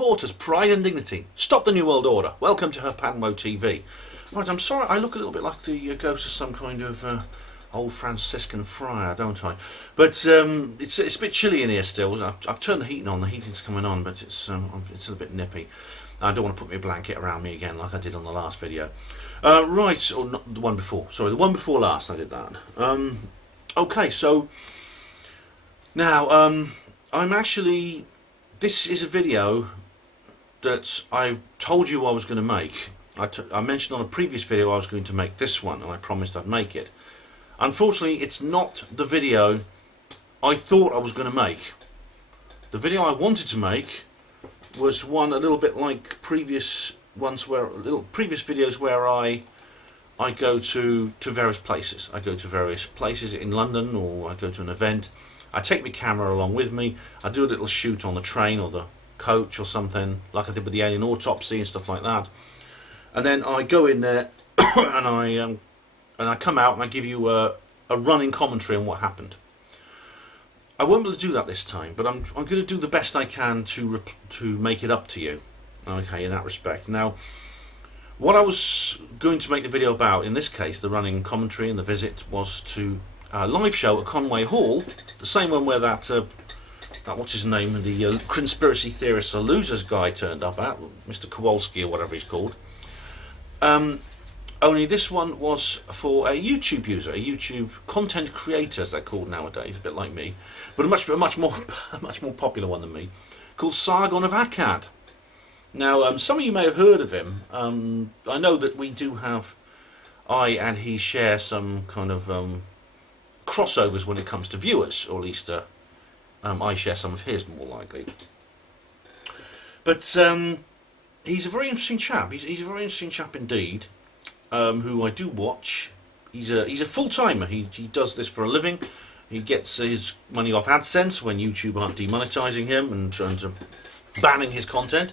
reporters, pride and dignity. Stop the New World Order. Welcome to Herpanwo TV. Right, I'm sorry, I look a little bit like the ghost of some kind of old Franciscan friar, don't I? But it's a bit chilly in here still. I've turned the heating on. The heating's coming on, but it's a little bit nippy. I don't want to put my blanket around me again like I did on the last video. Right, or not the one before. Sorry, the one before last I did that. Okay, so now I'm actually... This is a video that I told you I was going to make. I mentioned on a previous video I was going to make this one, and I promised I'd make it. Unfortunately, it's not the video I thought I was going to make. The video I wanted to make was one a little bit like previous ones, previous videos where I go to various places. I go to various places in London, or I go to an event. I take my camera along with me. I do a little shoot on the train or the coach or something, like I did with the alien autopsy and stuff like that. And then I go in there and I come out and I give you a running commentary on what happened. I won't be able to do that this time, but I'm going to do the best I can to make it up to you. Okay, in that respect. Now, what I was going to make the video about, in this case, the running commentary and the visit, was to live show at Conway Hall, the same one where that what's his name, the conspiracy theorists are losers guy turned up at, Mr. Kowalski or whatever he's called. Only this one was for a YouTube user, a YouTube content creator, as they're called nowadays, a bit like me, but a much more popular one than me, called Sargon of Akkad. Now, some of you may have heard of him. I know that we do have, I and he share some kind of crossovers when it comes to viewers, or at least I share some of his, more likely. But he's a very interesting chap. He's a very interesting chap indeed, who I do watch. He's a full-timer. He does this for a living. He gets his money off AdSense when YouTube aren't demonetizing him and banning his content.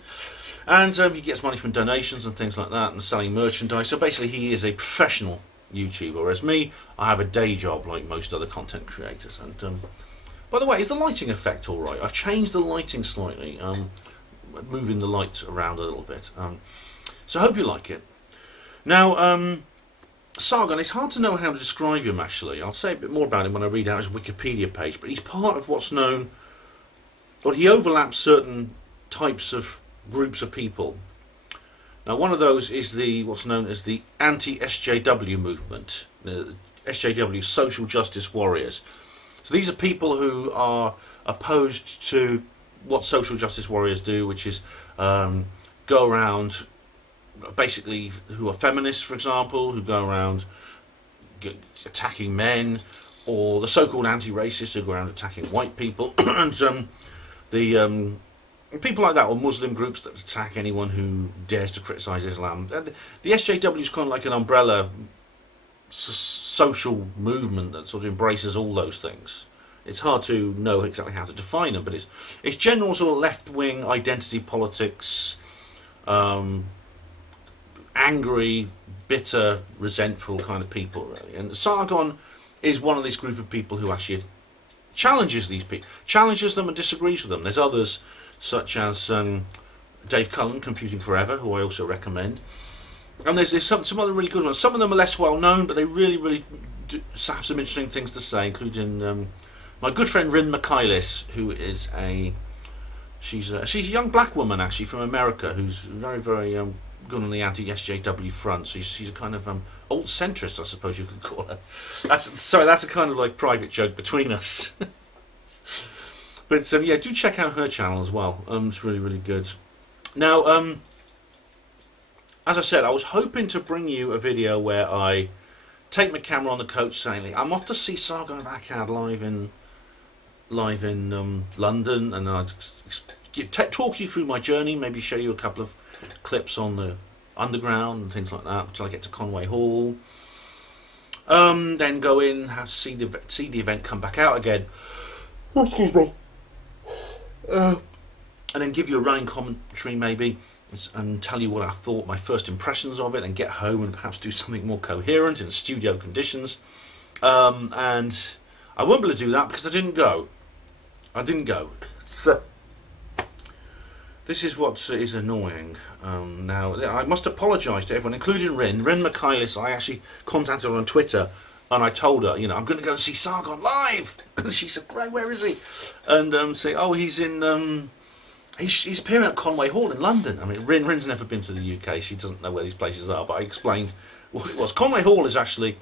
And he gets money from donations and things like that, and selling merchandise. So basically he is a professional YouTuber, whereas me, I have a day job like most other content creators. And by the way, is the lighting effect alright? I've changed the lighting slightly, moving the lights around a little bit. So I hope you like it. Now, Sargon, it's hard to know how to describe him actually. I'll say a bit more about him when I read out his Wikipedia page, but he's part of what's known, or he overlaps certain types of groups of people. Now, one of those is what's known as the anti-SJW movement, the SJW, social justice warriors. So these are people who are opposed to what social justice warriors do, which is go around, basically, who are feminists, for example, who go around attacking men, or the so-called anti-racists who go around attacking white people, and people like that, or Muslim groups that attack anyone who dares to criticise Islam. The SJW is kind of like an umbrella social movement that sort of embraces all those things. It's hard to know exactly how to define them, but it's general sort of left-wing identity politics, angry, bitter, resentful kind of people, really. And Sargon is one of these group of people who actually challenges these people, challenges them and disagrees with them. There's others, such as Dave Cullen, Computing Forever, who I also recommend. And there's some other really good ones. Some of them are less well known, but they really do have some interesting things to say, including my good friend Rin McKaylis, who is she's a young black woman actually from America, who's very good on the anti-SJW front. So she's a kind of old centrist, I suppose you could call her. That's a kind of like private joke between us. But yeah, do check out her channel as well. It's really good. Now, as I said, I was hoping to bring you a video where I take my camera on the coach saying, I'm off to see Sargon of Akkad live in London, and I'd talk you through my journey, maybe show you a couple of clips on the underground and things like that until I get to Conway Hall. Then go in, see the event, come back out again. Oh, excuse me. And then give you a running commentary maybe, and tell you what I thought, my first impressions of it, and get home and perhaps do something more coherent in studio conditions. And I won't be able to do that because I didn't go. So This is what is annoying. Now, I must apologise to everyone, including Rin. Rin Michaelis, I actually contacted her on Twitter, and I told her, you know, I'm going to go and see Sargon live. And she said, great, where is he? And say, oh, he's in, he's appearing at Conway Hall in London. I mean, Rin's never been to the UK. She doesn't know where these places are, but I explained what it was. Conway Hall is actually,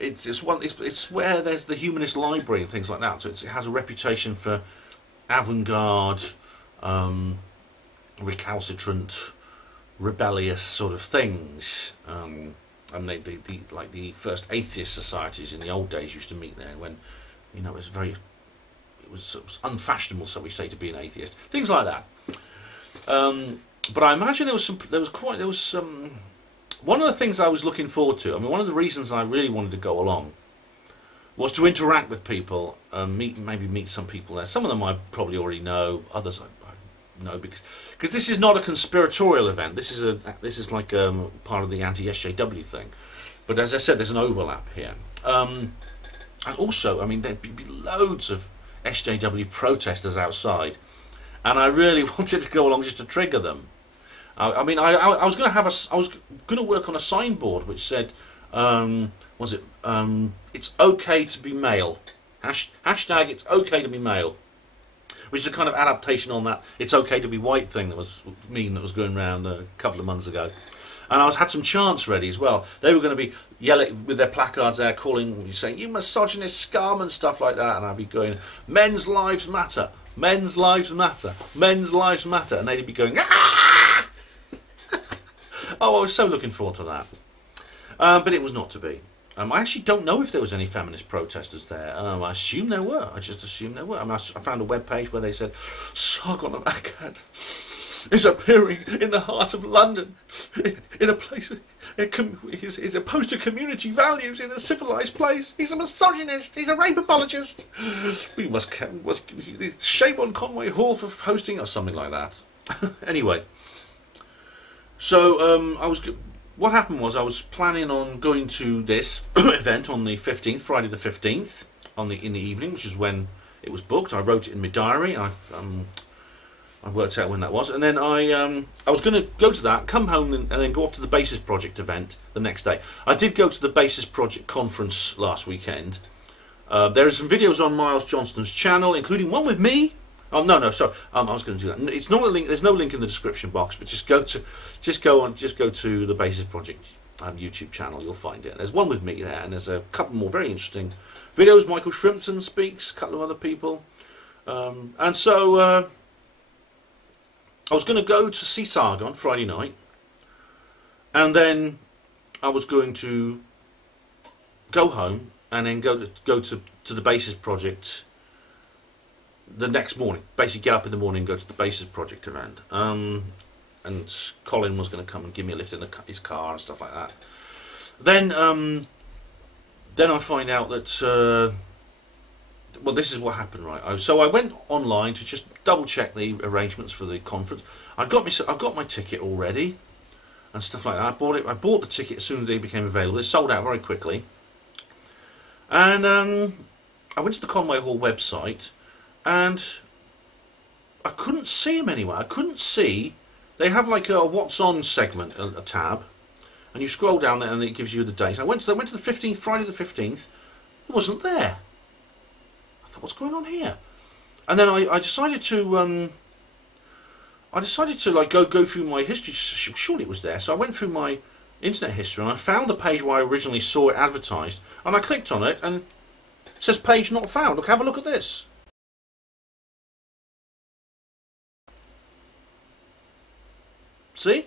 it's where there's the Humanist Library and things like that. So it has a reputation for avant-garde, recalcitrant, rebellious sort of things, and like the first atheist societies in the old days used to meet there when, you know, it was unfashionable, so we say, to be an atheist, things like that. But I imagine one of the things I was looking forward to. I mean, one of the reasons I really wanted to go along was to interact with people, maybe meet some people there. Some of them I probably already know, others I know, because this is not a conspiratorial event. This is like part of the anti-SJW thing. But as I said, there's an overlap here. And also, I mean, there'd be loads of SJW protesters outside, and I really wanted to go along just to trigger them. I mean, I was going to work on a signboard which said, it's okay to be male. Hashtag it's okay to be male. Which is a kind of adaptation on that "it's okay to be white" thing that was going around a couple of months ago. And I had some chants ready as well. They were going to be yelling with their placards there, saying "you misogynist scum" and stuff like that. And I'd be going, "Men's lives matter, men's lives matter, men's lives matter," and they'd be going, "Ah!" Oh, I was so looking forward to that. But it was not to be. I actually don't know if there was any feminist protesters there. I assume there were. I just assume there were. I found a web page where they said, Sargon of Akkad is appearing in the heart of London, in a place, he's opposed to community values in a civilised place. He's a misogynist. He's a rape apologist. We must shame on Conway Hall for hosting, or something like that. Anyway, so what happened was I was planning on going to this event on the 15th, Friday the 15th, in the evening, which is when it was booked. I wrote it in my diary. I worked out when that was, and then I was going to go to that, come home, and then go off to the Basis Project event the next day. I did go to the Basis Project conference last weekend. There are some videos on Miles Johnston's channel, including one with me. Oh no, sorry. I was going to do that. It's not a link. There's no link in the description box, but just go to the Basis Project YouTube channel. You'll find it. There's one with me there, and there's a couple more very interesting videos. Michael Shrimpton speaks, a couple of other people, and so I was going to go to see Sargon Friday night, and then I was going to go home and then go to the Basis Project the next morning. Basically get up in the morning and go to the Basis Project event. And Colin was going to come and give me a lift in his car and stuff like that. Then I find out that well, this is what happened, right? So I went online to just double check the arrangements for the conference. I've got my ticket already and stuff like that. I bought the ticket as soon as they became available. It sold out very quickly. And I went to the Conway Hall website, and I couldn't see him anywhere. I couldn't see. They have like a what's on segment, a tab, and you scroll down there and it gives you the dates. I went to the 15th, Friday the 15th. It wasn't there. I thought, what's going on here? And then I decided to like go through my history. Surely it was there. So I went through my internet history and I found the page where I originally saw it advertised, and I clicked on it and it says page not found. Look, have a look at this. See?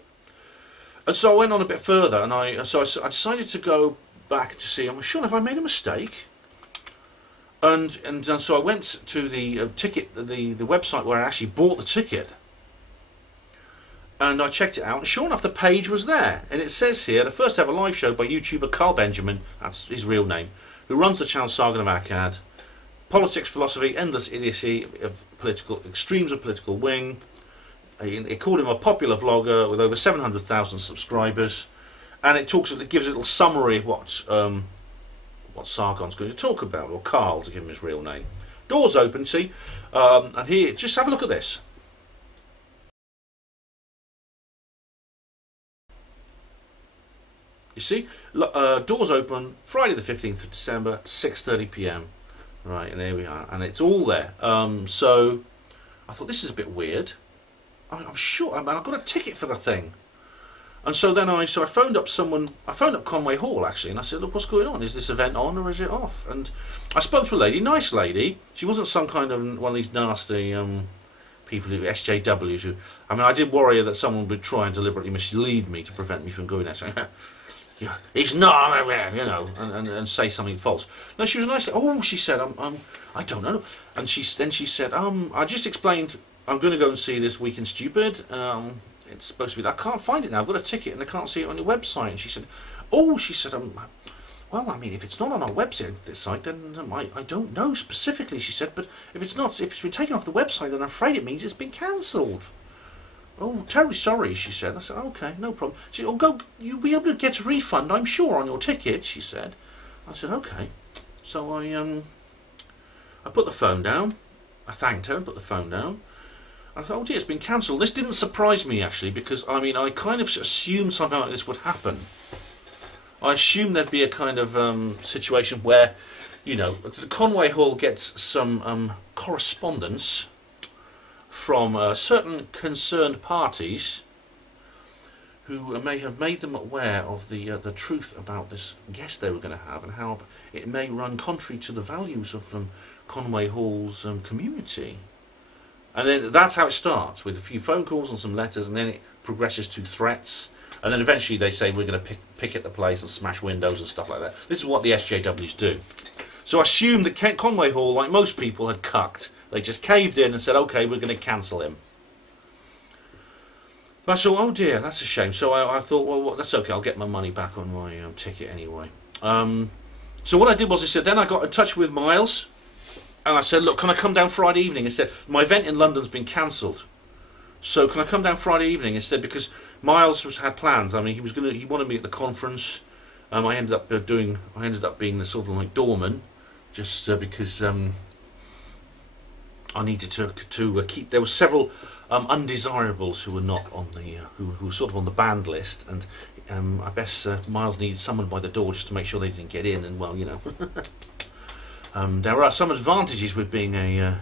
And so I went on a bit further, and I decided to go back to see. I'm sure if I made a mistake. And so I went to the ticket, the website where I actually bought the ticket, and I checked it out. And sure enough, the page was there, and it says here the first ever live show by YouTuber Carl Benjamin. That's his real name. Who runs the channel Sargon of Akkad. Politics, philosophy, endless idiocy of political extremes of political wing. He called him a popular vlogger with over 700,000 subscribers, and it gives a little summary of what Sargon's going to talk about, or Carl to give him his real name. Doors open, see, and here, just have a look at this. You see, doors open Friday the 15th of December, 6:30 p.m. Right, and there we are, and it's all there. So I thought, this is a bit weird. I'm sure, I've got a ticket for the thing. And so then I phoned up someone, I phoned up Conway Hall actually, and I said, look, what's going on? Is this event on or is it off? And I spoke to a lady, nice lady. She wasn't some kind of one of these nasty people who SJWs who, I mean, I did worry that someone would try and deliberately mislead me to prevent me from going there, saying, yeah, it's not, you know, and say something false. No, she was nice. Oh, she said, I don't know. And then she said, I just explained, I'm going to go and see this Week in Stupid. It's supposed to be. I can't find it now. I've got a ticket and I can't see it on your website. And she said, "Oh," she said, well, I mean, if it's not on our website, then I don't know specifically." She said, "But if it's not, if it's been taken off the website, then I'm afraid it means it's been cancelled." "Oh, terribly sorry," she said. I said, "Okay, no problem." She said, "Oh, you'll be able to get a refund, I'm sure, on your ticket," she said. I said, "Okay." So I put the phone down. I thanked her and put the phone down. I thought, oh dear, it's been cancelled. This didn't surprise me, actually, because, I mean, I kind of assumed something like this would happen. I assumed there'd be a kind of situation where, you know, the Conway Hall gets some correspondence from certain concerned parties who may have made them aware of the truth about this guest they were going to have and how it may run contrary to the values of Conway Hall's community. And then that's how it starts, with a few phone calls and some letters, and then it progresses to threats, and then eventually they say we're going to picket the place and smash windows and stuff like that. This is what the SJWs do. So I assumed that Conway Hall, like most people, had cucked. They just caved in and said, okay, we're going to cancel him. But I thought, oh dear, that's a shame. So I thought, well, that's okay, I'll get my money back on my ticket anyway. So what I did was, I said, then I got in touch with Miles. And I said, look, can I come down Friday evening instead? My event in London's been cancelled. So can I come down Friday evening instead? Because Miles had plans. I mean, he wanted me at the conference. I ended up being the sort of like doorman, just because I needed to keep. There were several undesirables who were not on the who were sort of on the banned list, and I guess Miles needed someone by the door just to make sure they didn't get in. And well, you know. There are some advantages with being a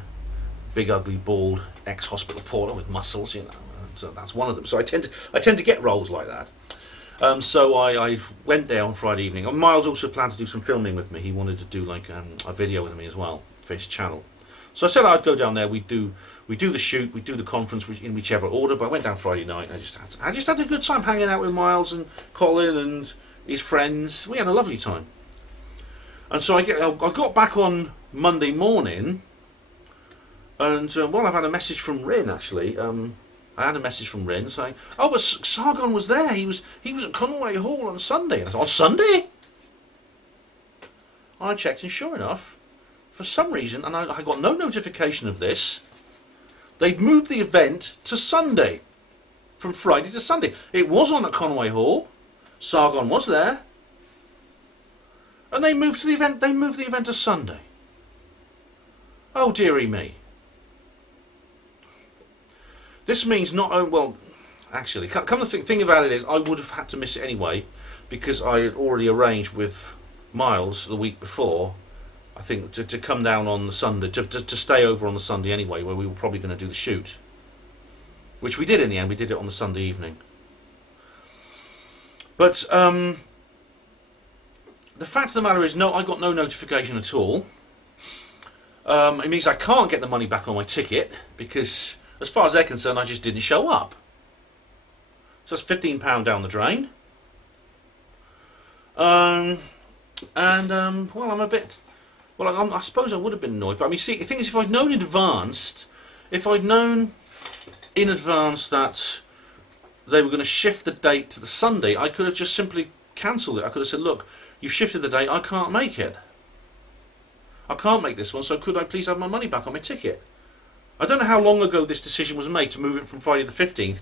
big, ugly, bald ex-hospital porter with muscles, you know. So that's one of them. So I tend to get roles like that. So I went there on Friday evening. And Miles also planned to do some filming with me. He wanted to do like a video with me as well for his channel. So I said I'd go down there. We do the shoot, we do the conference in whichever order. But I went down Friday night. And I just had a good time hanging out with Miles and Colin and his friends. We had a lovely time. And so I got back on Monday morning, and well, I've had a message from Rin actually. I had a message from Rin saying, "Oh, but Sargon was there. He was at Conway Hall on Sunday." And I said, "On Sunday?" And I checked, and sure enough, for some reason, and I got no notification of this, they'd moved the event to Sunday, from Friday to Sunday. It was on at Conway Hall. Sargon was there. And they moved the event to Sunday. Oh dearie me. This means not only, well, actually, come to think about it is, I would have had to miss it anyway, because I had already arranged with Miles the week before, I think, to come down on the Sunday, to stay over on the Sunday anyway, where we were probably going to do the shoot. Which we did in the end, we did it on the Sunday evening. But, the fact of the matter is, no, I got no notification at all. It means I can't get the money back on my ticket, because as far as they're concerned, I just didn't show up. So that's £15 down the drain. Well, I'm a bit... Well, I suppose I would have been annoyed. But I mean, see, the thing is, if I'd known in advance, that they were going to shift the date to the Sunday, I could have just simply cancelled it. I could have said, look, you've shifted the date, I can't make it. I can't make this one, so could I please have my money back on my ticket? I don't know how long ago this decision was made to move it from Friday the 15th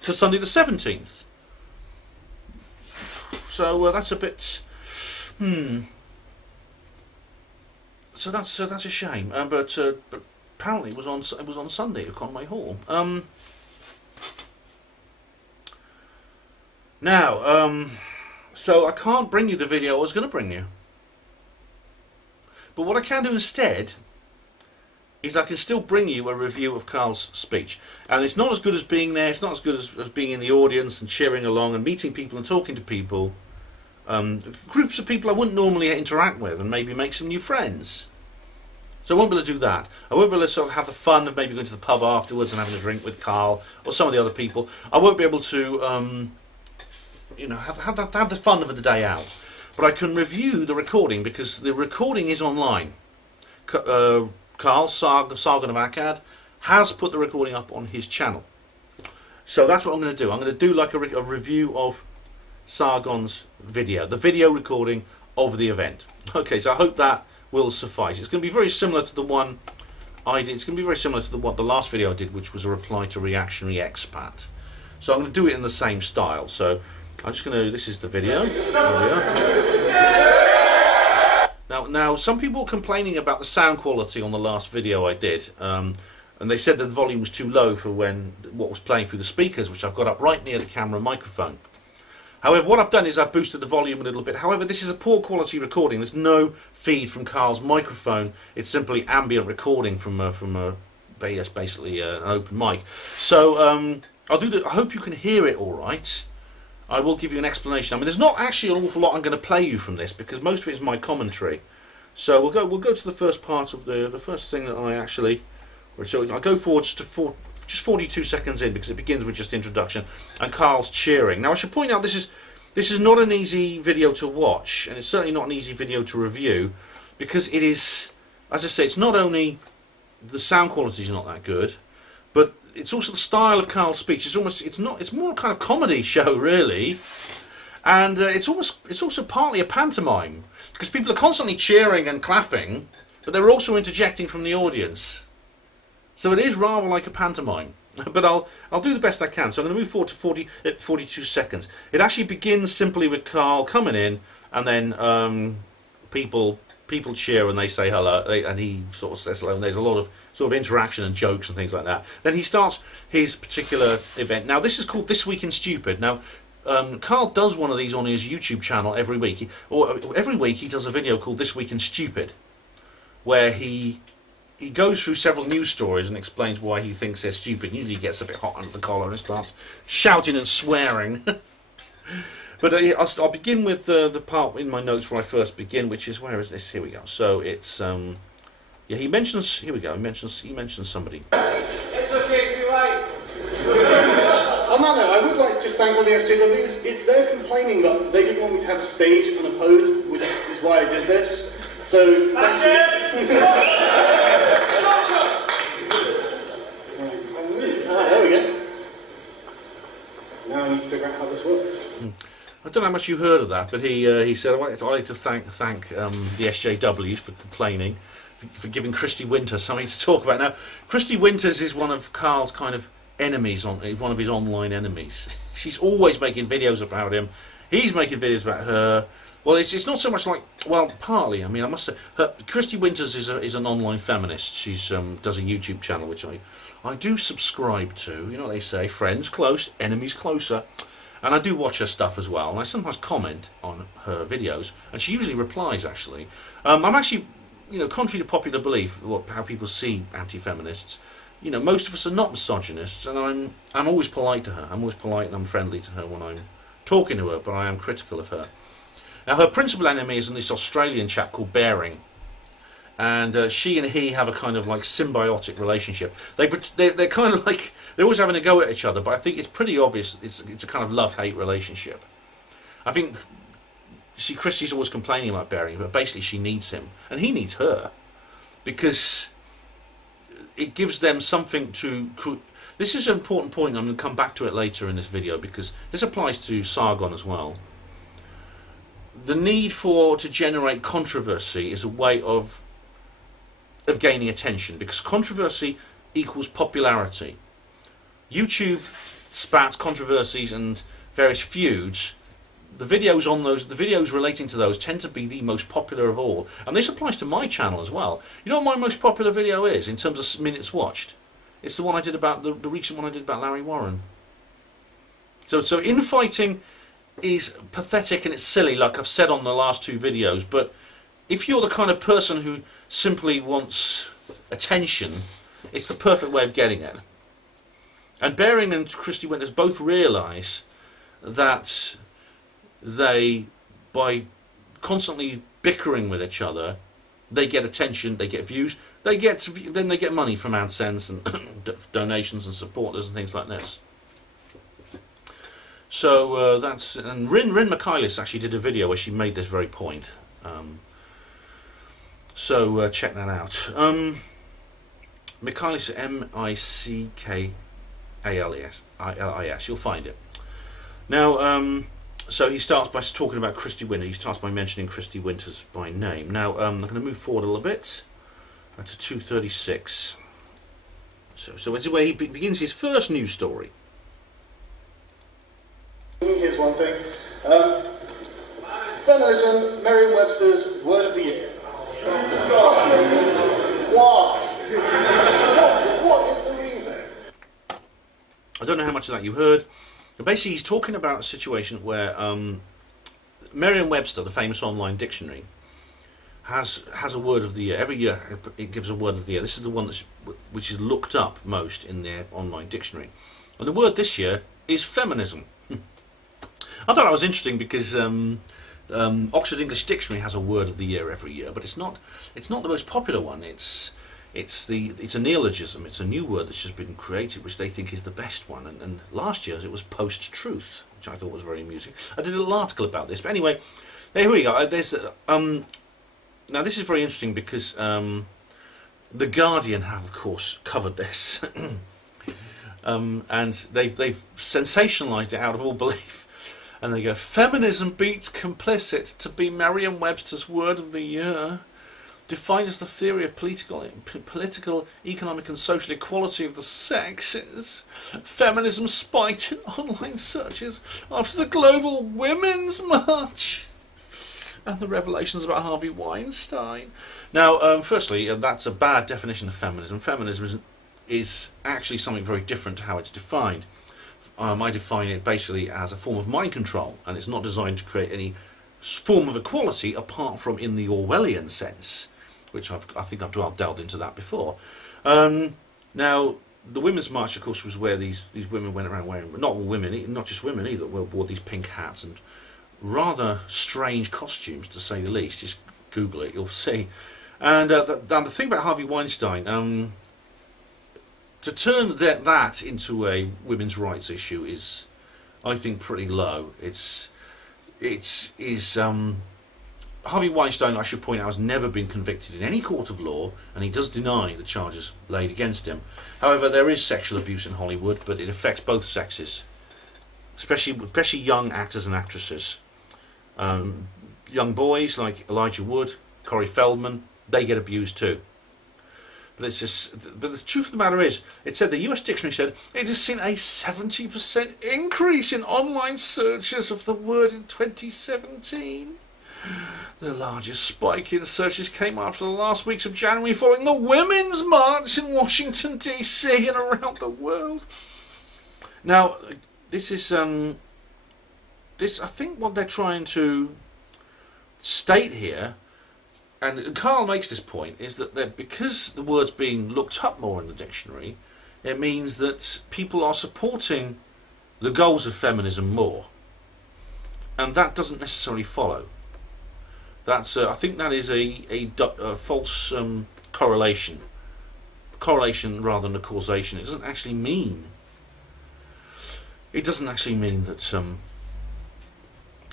to Sunday the 17th. So that's a bit... So that's a shame. But apparently it was on Sunday at Conway Hall. Now, So I can't bring you the video I was going to bring you. But what I can do instead is I can still bring you a review of Carl's speech. And it's not as good as being there, it's not as good as being in the audience and cheering along and meeting people and talking to people. Groups of people I wouldn't normally interact with, and maybe make some new friends. So I won't be able to do that. I won't be able to sort of have the fun of maybe going to the pub afterwards and having a drink with Carl or some of the other people. I won't be able to, you know, have the fun of the day out. But I can review the recording because the recording is online. Carl Sargon of Akkad has put the recording up on his channel. So that's what I'm going to do. I'm going to do like a review of Sargon's video, the video recording of the event. Okay, so I hope that will suffice. It's going to be very similar to the one I did. It's going to be very similar to the last video I did, which was a reply to Reactionary Expat. So I'm going to do it in the same style. So I'm just going to. This is the video. There we are. Now, some people were complaining about the sound quality on the last video I did, and they said that the volume was too low for what was playing through the speakers, which I've got up right near the camera microphone. However, what I've done is I've boosted the volume a little bit. However, this is a poor quality recording. There's no feed from Carl's microphone. It's simply ambient recording from basically an open mic. So I'll do. I hope you can hear it all right. I will give you an explanation. I mean, there's not actually an awful lot I'm going to play you from this because most of it is my commentary. So we'll go to the first part of the first thing that I actually. So I go forward just 42 seconds in because it begins with just introduction and Carl's cheering. Now I should point out this is not an easy video to watch, and it's certainly not an easy video to review because it is, as I say, it's not only the sound quality is not that good, but it's also the style of Carl's speech. It's more kind of comedy show really, and it's also partly a pantomime because people are constantly cheering and clapping, but they're also interjecting from the audience. So it is rather like a pantomime, but I'll do the best I can. So I'm going to move forward to 42 seconds. It actually begins simply with Carl coming in, and then people cheer and they say hello, and he sort of says hello, and there's a lot of sort of interaction and jokes and things like that. Then he starts his particular event. Now this is called This Week in Stupid. Now Carl does one of these on his YouTube channel every week, every week he does a video called This Week in Stupid, where he goes through several news stories and explains why he thinks they're stupid. Usually he gets a bit hot under the collar and starts shouting and swearing. But I'll begin with the part in my notes where I first begin, which is, where is this? Here we go. So it's yeah, he mentions, here we go. He mentions somebody. It's okay to be right. On that note, I would like to just thank all the SJWs. It's their complaining that they didn't want me to have a stage unopposed, which is why I did this. So thank you. There we go. Now I need to figure out how this works. I don't know how much you heard of that, but he said, I'd like to thank the SJWs for complaining, for giving Christy Winters something to talk about. Now, Christy Winters is one of Carl's kind of enemies, one of his online enemies. She's always making videos about him. He's making videos about her. Well, it's not so much like, well, partly. I mean, I must say, Christy Winters is an online feminist. She's does a YouTube channel which I do subscribe to. You know what they say, friends close, enemies closer. And I do watch her stuff as well, and I sometimes comment on her videos, and she usually replies, actually. I'm actually, you know, contrary to popular belief, how people see anti-feminists, you know, most of us are not misogynists, and I'm always polite to her. I'm always polite and I'm friendly to her when I'm talking to her, but I am critical of her. Now, her principal enemy is this Australian chap called Baring, and she and he have a kind of like symbiotic relationship. They're kind of like, they're always having a go at each other, but I think it's pretty obvious it's a kind of love-hate relationship. I think, see, Christy's always complaining about Baring, but basically she needs him, and he needs her, because it gives them something to... This is an important point, I'm going to come back to it later in this video, because this applies to Sargon as well. The need to generate controversy is a way of gaining attention, because controversy equals popularity. YouTube spats, controversies and various feuds. The videos relating to those tend to be the most popular of all, and this applies to my channel as well. You know what my most popular video is in terms of minutes watched? It's the one I did about the recent one I did about Larry Warren. So infighting is pathetic and it's silly, like I've said on the last 2 videos, but if you're the kind of person who simply wants attention, it's the perfect way of getting it. And Baring and Christy Winters both realise that they, by constantly bickering with each other, they get attention, they get views, then they get money from AdSense and donations and supporters and things like this. So that's, and Rin Michaelis actually did a video where she made this very point. So check that out. Michaelis, Michaelis, you'll find it. Now, so he starts by talking about Christy Winters. He starts by mentioning Christy Winters by name. Now, I'm going to move forward a little bit to 236. So it's where he begins his first news story. Here's one thing. Feminism, Merriam-Webster's word of the year. Why? What is the reason? I don't know how much of that you heard. But basically, he's talking about a situation where Merriam-Webster, the famous online dictionary, has a word of the year. Every year it gives a word of the year. This is the one which is looked up most in their online dictionary. And the word this year is feminism. I thought that was interesting because Oxford English Dictionary has a word of the year every year, but it's not the most popular one. It's a neologism. It's a new word that's just been created, which they think is the best one. And last year's it was post-truth, which I thought was very amusing. I did a little article about this, but anyway, here we go. There's now this is very interesting because the Guardian have, of course, covered this, and they've sensationalised it out of all belief. And they go, feminism beats complicit to be Merriam-Webster's word of the year. Defined as the theory of political, economic and social equality of the sexes. Feminism spiked in online searches after the global women's march. And the revelations about Harvey Weinstein. Now, firstly, that's a bad definition of feminism. Feminism is actually something very different to how it's defined. I define it basically as a form of mind control, and it's not designed to create any form of equality apart from in the Orwellian sense, which I think I've delved into that before. Now, the Women's March, of course, was where these women went around wearing, not all women, not just women either, wore these pink hats and rather strange costumes, to say the least. Just Google it, you'll see. And the thing about Harvey Weinstein, to turn that into a women's rights issue is, I think, pretty low. Harvey Weinstein, I should point out, has never been convicted in any court of law, and he does deny the charges laid against him. However, there is sexual abuse in Hollywood, but it affects both sexes, especially young actors and actresses. Young boys like Elijah Wood, Corey Feldman, they get abused too. But the truth of the matter is, it said, the US dictionary said, it has seen a 70% increase in online searches of the word in 2017. The largest spike in searches came after the last weeks of January following the Women's March in Washington, D.C. and around the world. Now, this is, I think what they're trying to state here, and Carl makes this point, is that because the word's being looked up more in the dictionary, it means that people are supporting the goals of feminism more. And that doesn't necessarily follow. That's I think that is a false correlation. Correlation rather than a causation. It doesn't actually mean that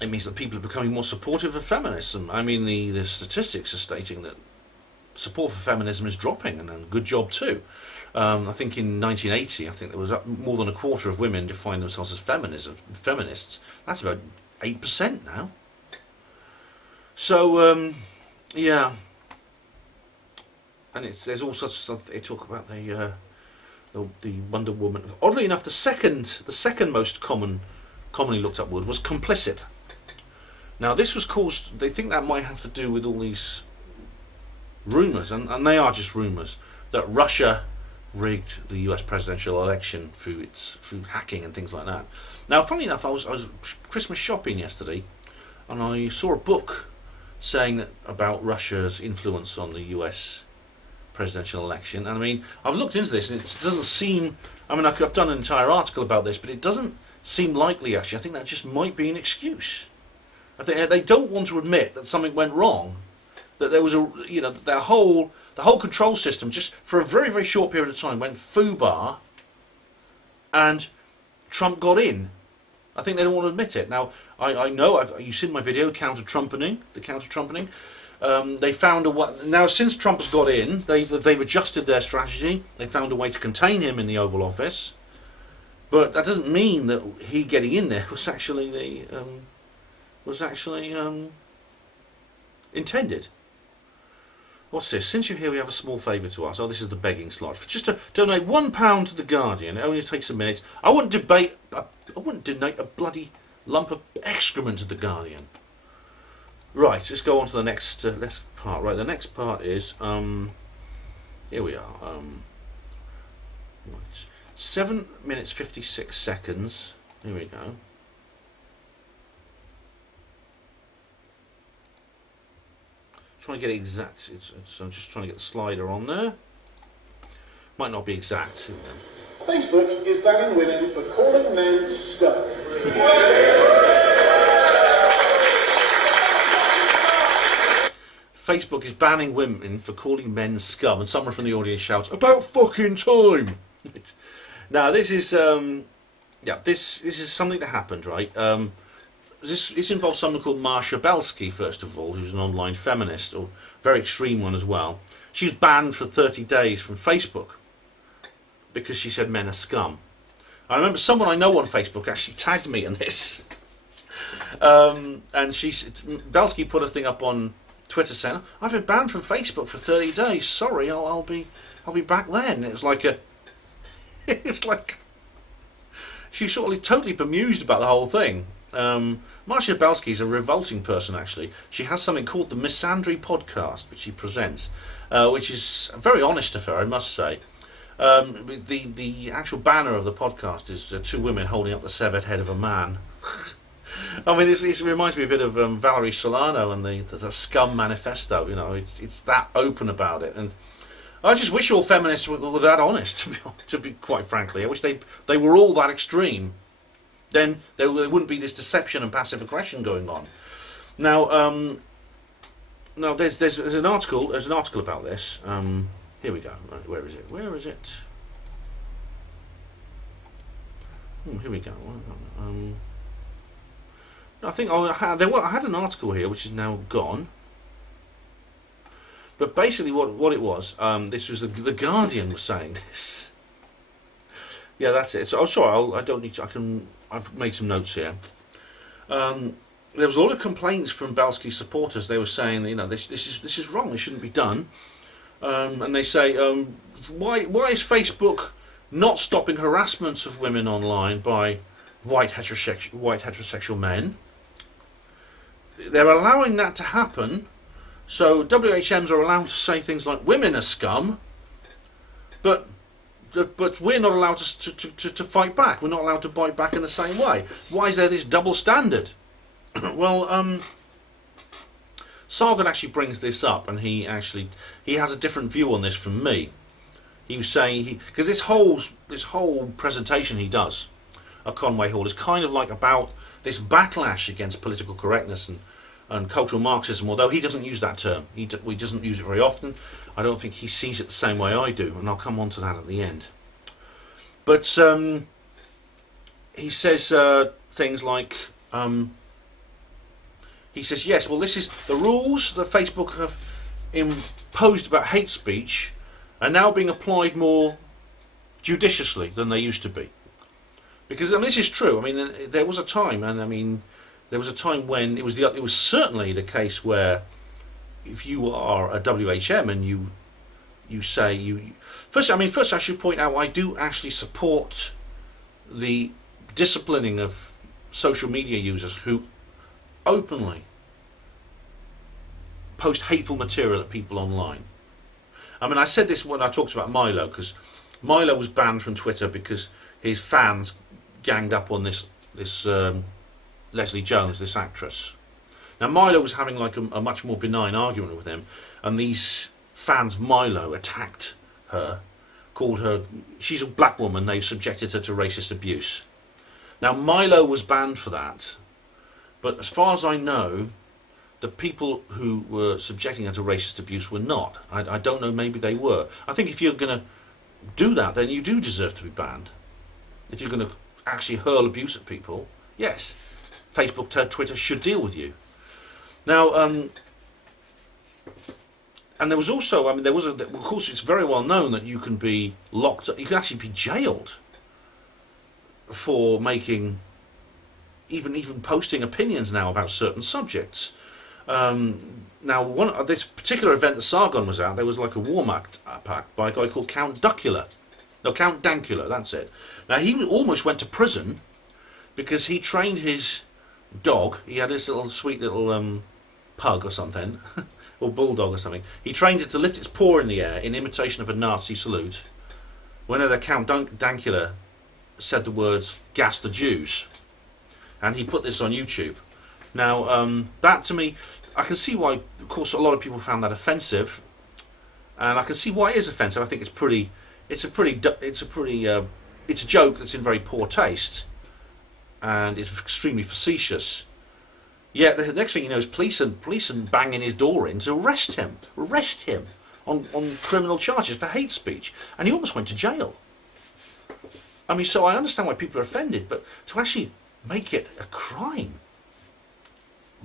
it means that people are becoming more supportive of feminism. I mean, the statistics are stating that support for feminism is dropping, and good job too. I think in 1980, I think there was more than a quarter of women defined themselves as feminists. That's about 8% now. So, yeah. And there's all sorts of stuff. They talk about the Wonder Woman. Oddly enough, the second most commonly looked up word was complicit. Now, this was caused, they think that might have to do with all these rumours, and they are just rumours, that Russia rigged the US presidential election through hacking and things like that. Now, funnily enough, I was Christmas shopping yesterday, and I saw a book saying about Russia's influence on the US presidential election. And I mean, I've looked into this, and it doesn't seem. I mean, I've done an entire article about this, but it doesn't seem likely. Actually, I think that just might be an excuse. I think they don't want to admit that something went wrong, that there was the whole control system just for a very, very short period of time went foobar, and Trump got in. I think they don't want to admit it. Now, I know you've seen my video, the counter-trumpening. They found a way. Now, since Trump has got in, they've adjusted their strategy. They found a way to contain him in the Oval Office, but that doesn't mean that he getting in there was actually intended. What's this? Since you're here, we have a small favour to ask. Oh, this is the begging slot. Just to donate £1 to the Guardian. It only takes a minute. I wouldn't donate a bloody lump of excrement to the Guardian. Right, let's go on to the next part. Right, the next part is here we are. Right, 7 minutes 56 seconds. Here we go. Trying to get it exact. I'm just trying to get the slider on there. Might not be exact. Facebook is banning women for calling men scum. Facebook is banning women for calling men scum, and someone from the audience shouts, "About fucking time!" Now this is this is something that happened, right? This involves someone called Marsha Belsky, first of all, who's an online feminist, or very extreme one as well. She was banned for 30 days from Facebook because she said men are scum. I remember someone I know on Facebook actually tagged me in this. And Belsky put a thing up on Twitter saying, "I've been banned from Facebook for 30 days. Sorry, I'll be back then." It was like she was sort of totally bemused about the whole thing. Marsha Belsky is a revolting person, actually. She has something called the Misandry podcast, which she presents, which is very honest of her, I must say. The actual banner of the podcast is two women holding up the severed head of a man. I mean, it reminds me a bit of Valerie Solano and the Scum Manifesto. You know, it's that open about it, and I just wish all feminists were that honest. To be quite frankly, I wish they were all that extreme. Then there wouldn't be this deception and passive aggression going on. Now, there's an article. There's an article about this. Here we go. Right, where is it? Where is it? Here we go. I think I had an article here which is now gone. But basically, what it was, this was the Guardian was saying this. Yeah, that's it. So, sorry, I don't need to. I've made some notes here. There was a lot of complaints from Belsky supporters. They were saying, this is wrong. This shouldn't be done. And they say, why is Facebook not stopping harassment of women online by white heterosexual men? They're allowing that to happen. So WHMs are allowed to say things like women are scum, but we're not allowed to fight back. We're not allowed to bite back in the same way. Why is there this double standard? Well, Sargon actually brings this up, and he has a different view on this from me. He was saying because this whole presentation he does at Conway Hall is kind of like about this backlash against political correctness and cultural Marxism, although he doesn't use that term. He doesn't use it very often. I don't think he sees it the same way I do, and I'll come on to that at the end. But he says things like, he says, yes, well, this is the rules that Facebook have imposed about hate speech are now being applied more judiciously than they used to be. Because, I mean, this is true. I mean, there was a time, when it was certainly the case where if you are a WHM and you say first I should point out I do actually support the disciplining of social media users who openly post hateful material at people online. I mean, I said this when I talked about Milo, because Milo was banned from Twitter because his fans ganged up on this Leslie Jones, this actress. Now Milo was having like a much more benign argument with him, and these fans of Milo attacked her, called her, she's a black woman, they subjected her to racist abuse. Now Milo was banned for that, but as far as I know, the people who were subjecting her to racist abuse were not. I don't know, maybe they were. I think if you're going to do that, then you do deserve to be banned. If you're going to actually hurl abuse at people, yes, Facebook, Twitter should deal with you. Now, and there was also, of course, it's very well known that you can be locked up, you can actually be jailed for making, even posting opinions now about certain subjects. Now, this particular event that Sargon was at, there was like a war pact by a guy called Count Dankula. No, Count Dankula, that's it. Now, he almost went to prison because he trained his dog. He had this little sweet little pug or something, or bulldog or something. He trained it to lift its paw in the air in imitation of a Nazi salute whenever Count Dankula said the words, "gas the Jews." And he put this on YouTube. Now, that to me, I can see why, of course, a lot of people found that offensive, and I can see why it is offensive. I think it's a joke that's in very poor taste, and it's extremely facetious. Yet the next thing you know is police are banging his door in to arrest him on criminal charges for hate speech, and he almost went to jail. I mean, so I understand why people are offended, but to actually make it a crime,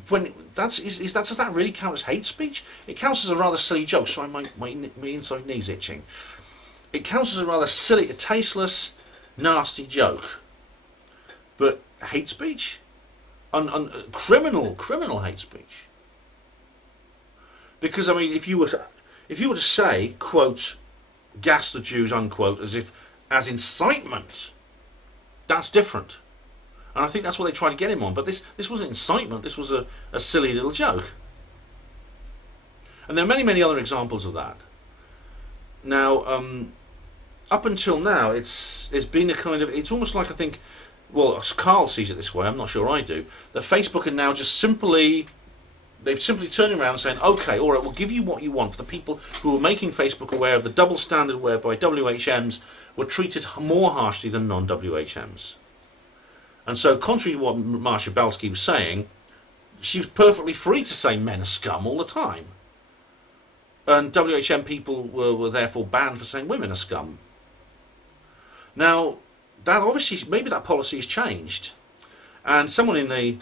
when does that really count as hate speech? It counts as a rather silly joke. Sorry, my inside knee's itching. It counts as a rather silly, a tasteless, nasty joke. But hate speech? Criminal hate speech. Because I mean, if you were to say, quote, "gas the Jews," unquote, as incitement, that's different. And I think that's what they tried to get him on. But this wasn't incitement. This was a silly little joke. And there are many other examples of that. Now, up until now, it's been a kind of, it's almost like, I think, well, Carl sees it this way, I'm not sure I do, that Facebook are now just they've simply turned around and saying, okay, all right, we'll give you what you want, for the people who were making Facebook aware of the double standard whereby WHMs were treated more harshly than non-WHMs. And so, contrary to what Marsha Belsky was saying, she was perfectly free to say men are scum all the time. And WHM people were therefore banned for saying women are scum. Now, that obviously, maybe that policy has changed. And someone in the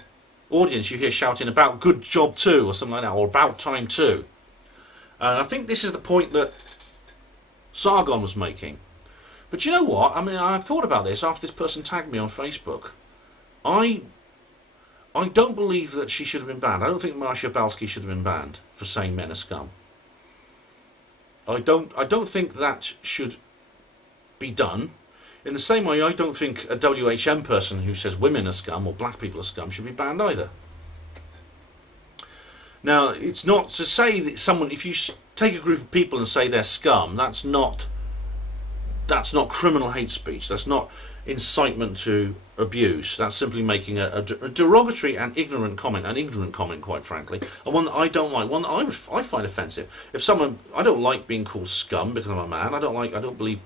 audience you hear shouting about "good job too" or something like that, or "about time too." And I think this is the point that Sargon was making. But you know what? I mean, I thought about this after this person tagged me on Facebook. I don't believe that she should have been banned. I don't think Marsha Belsky should have been banned for saying men are scum. I don't think that should be done. In the same way, I don't think a WHM person who says women are scum or black people are scum should be banned either. Now, it's not to say that someone, if you take a group of people and say they're scum, that's not criminal hate speech. That's not incitement to abuse. That's simply making a derogatory and ignorant comment, quite frankly, and one that I don't like, one that I find offensive. If someone, I don't like being called scum because I'm a man. I don't believe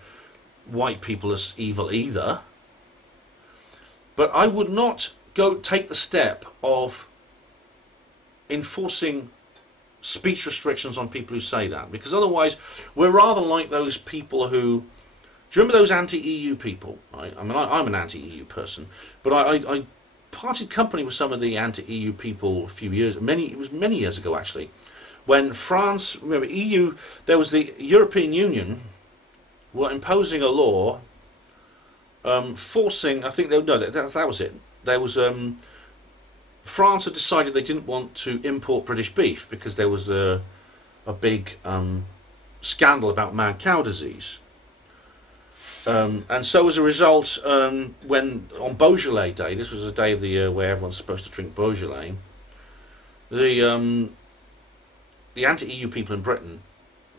white people are evil either. But I would not take the step of enforcing speech restrictions on people who say that, because otherwise we're rather like those people who, do you remember those anti-EU people? Right? I mean, I'm an anti-EU person, but I parted company with some of the anti-EU people a few years, it was many years ago actually, when France, remember EU, there was the European Union were imposing a law forcing, I think that was it. There was France had decided they didn't want to import British beef because there was a big scandal about mad cow disease. And so as a result, when on Beaujolais Day, this was a day of the year where everyone's supposed to drink Beaujolais, the anti-EU people in Britain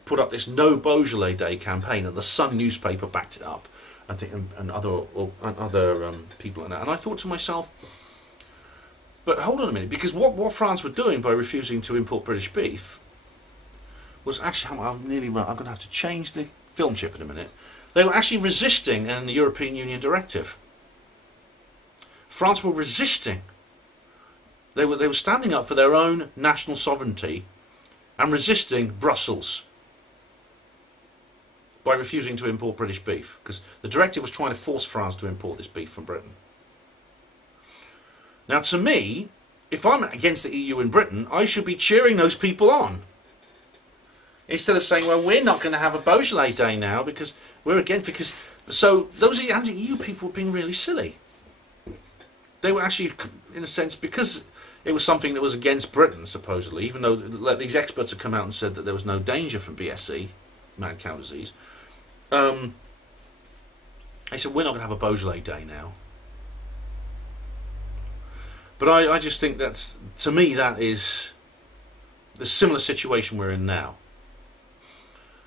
put up this No Beaujolais Day campaign, and the Sun newspaper backed it up, I think, and other people like that. And I thought to myself, but hold on a minute, because what France were doing by refusing to import British beef was actually, I'm nearly right, I'm going to have to change the film chip in a minute. They were actually resisting an European Union directive. France were resisting. They were standing up for their own national sovereignty and resisting Brussels by refusing to import British beef, because the directive was trying to force France to import this beef from Britain. Now, to me, if I'm against the EU in Britain, I should be cheering those people on, instead of saying, well, we're not going to have a Beaujolais Day now because we're against, so those anti-EU people were being really silly. They were actually, in a sense, because it was something that was against Britain, supposedly, even though these experts had come out and said that there was no danger from BSE, mad cow disease. They said, we're not going to have a Beaujolais Day now. But I just think that's, to me, that is the similar situation we're in now.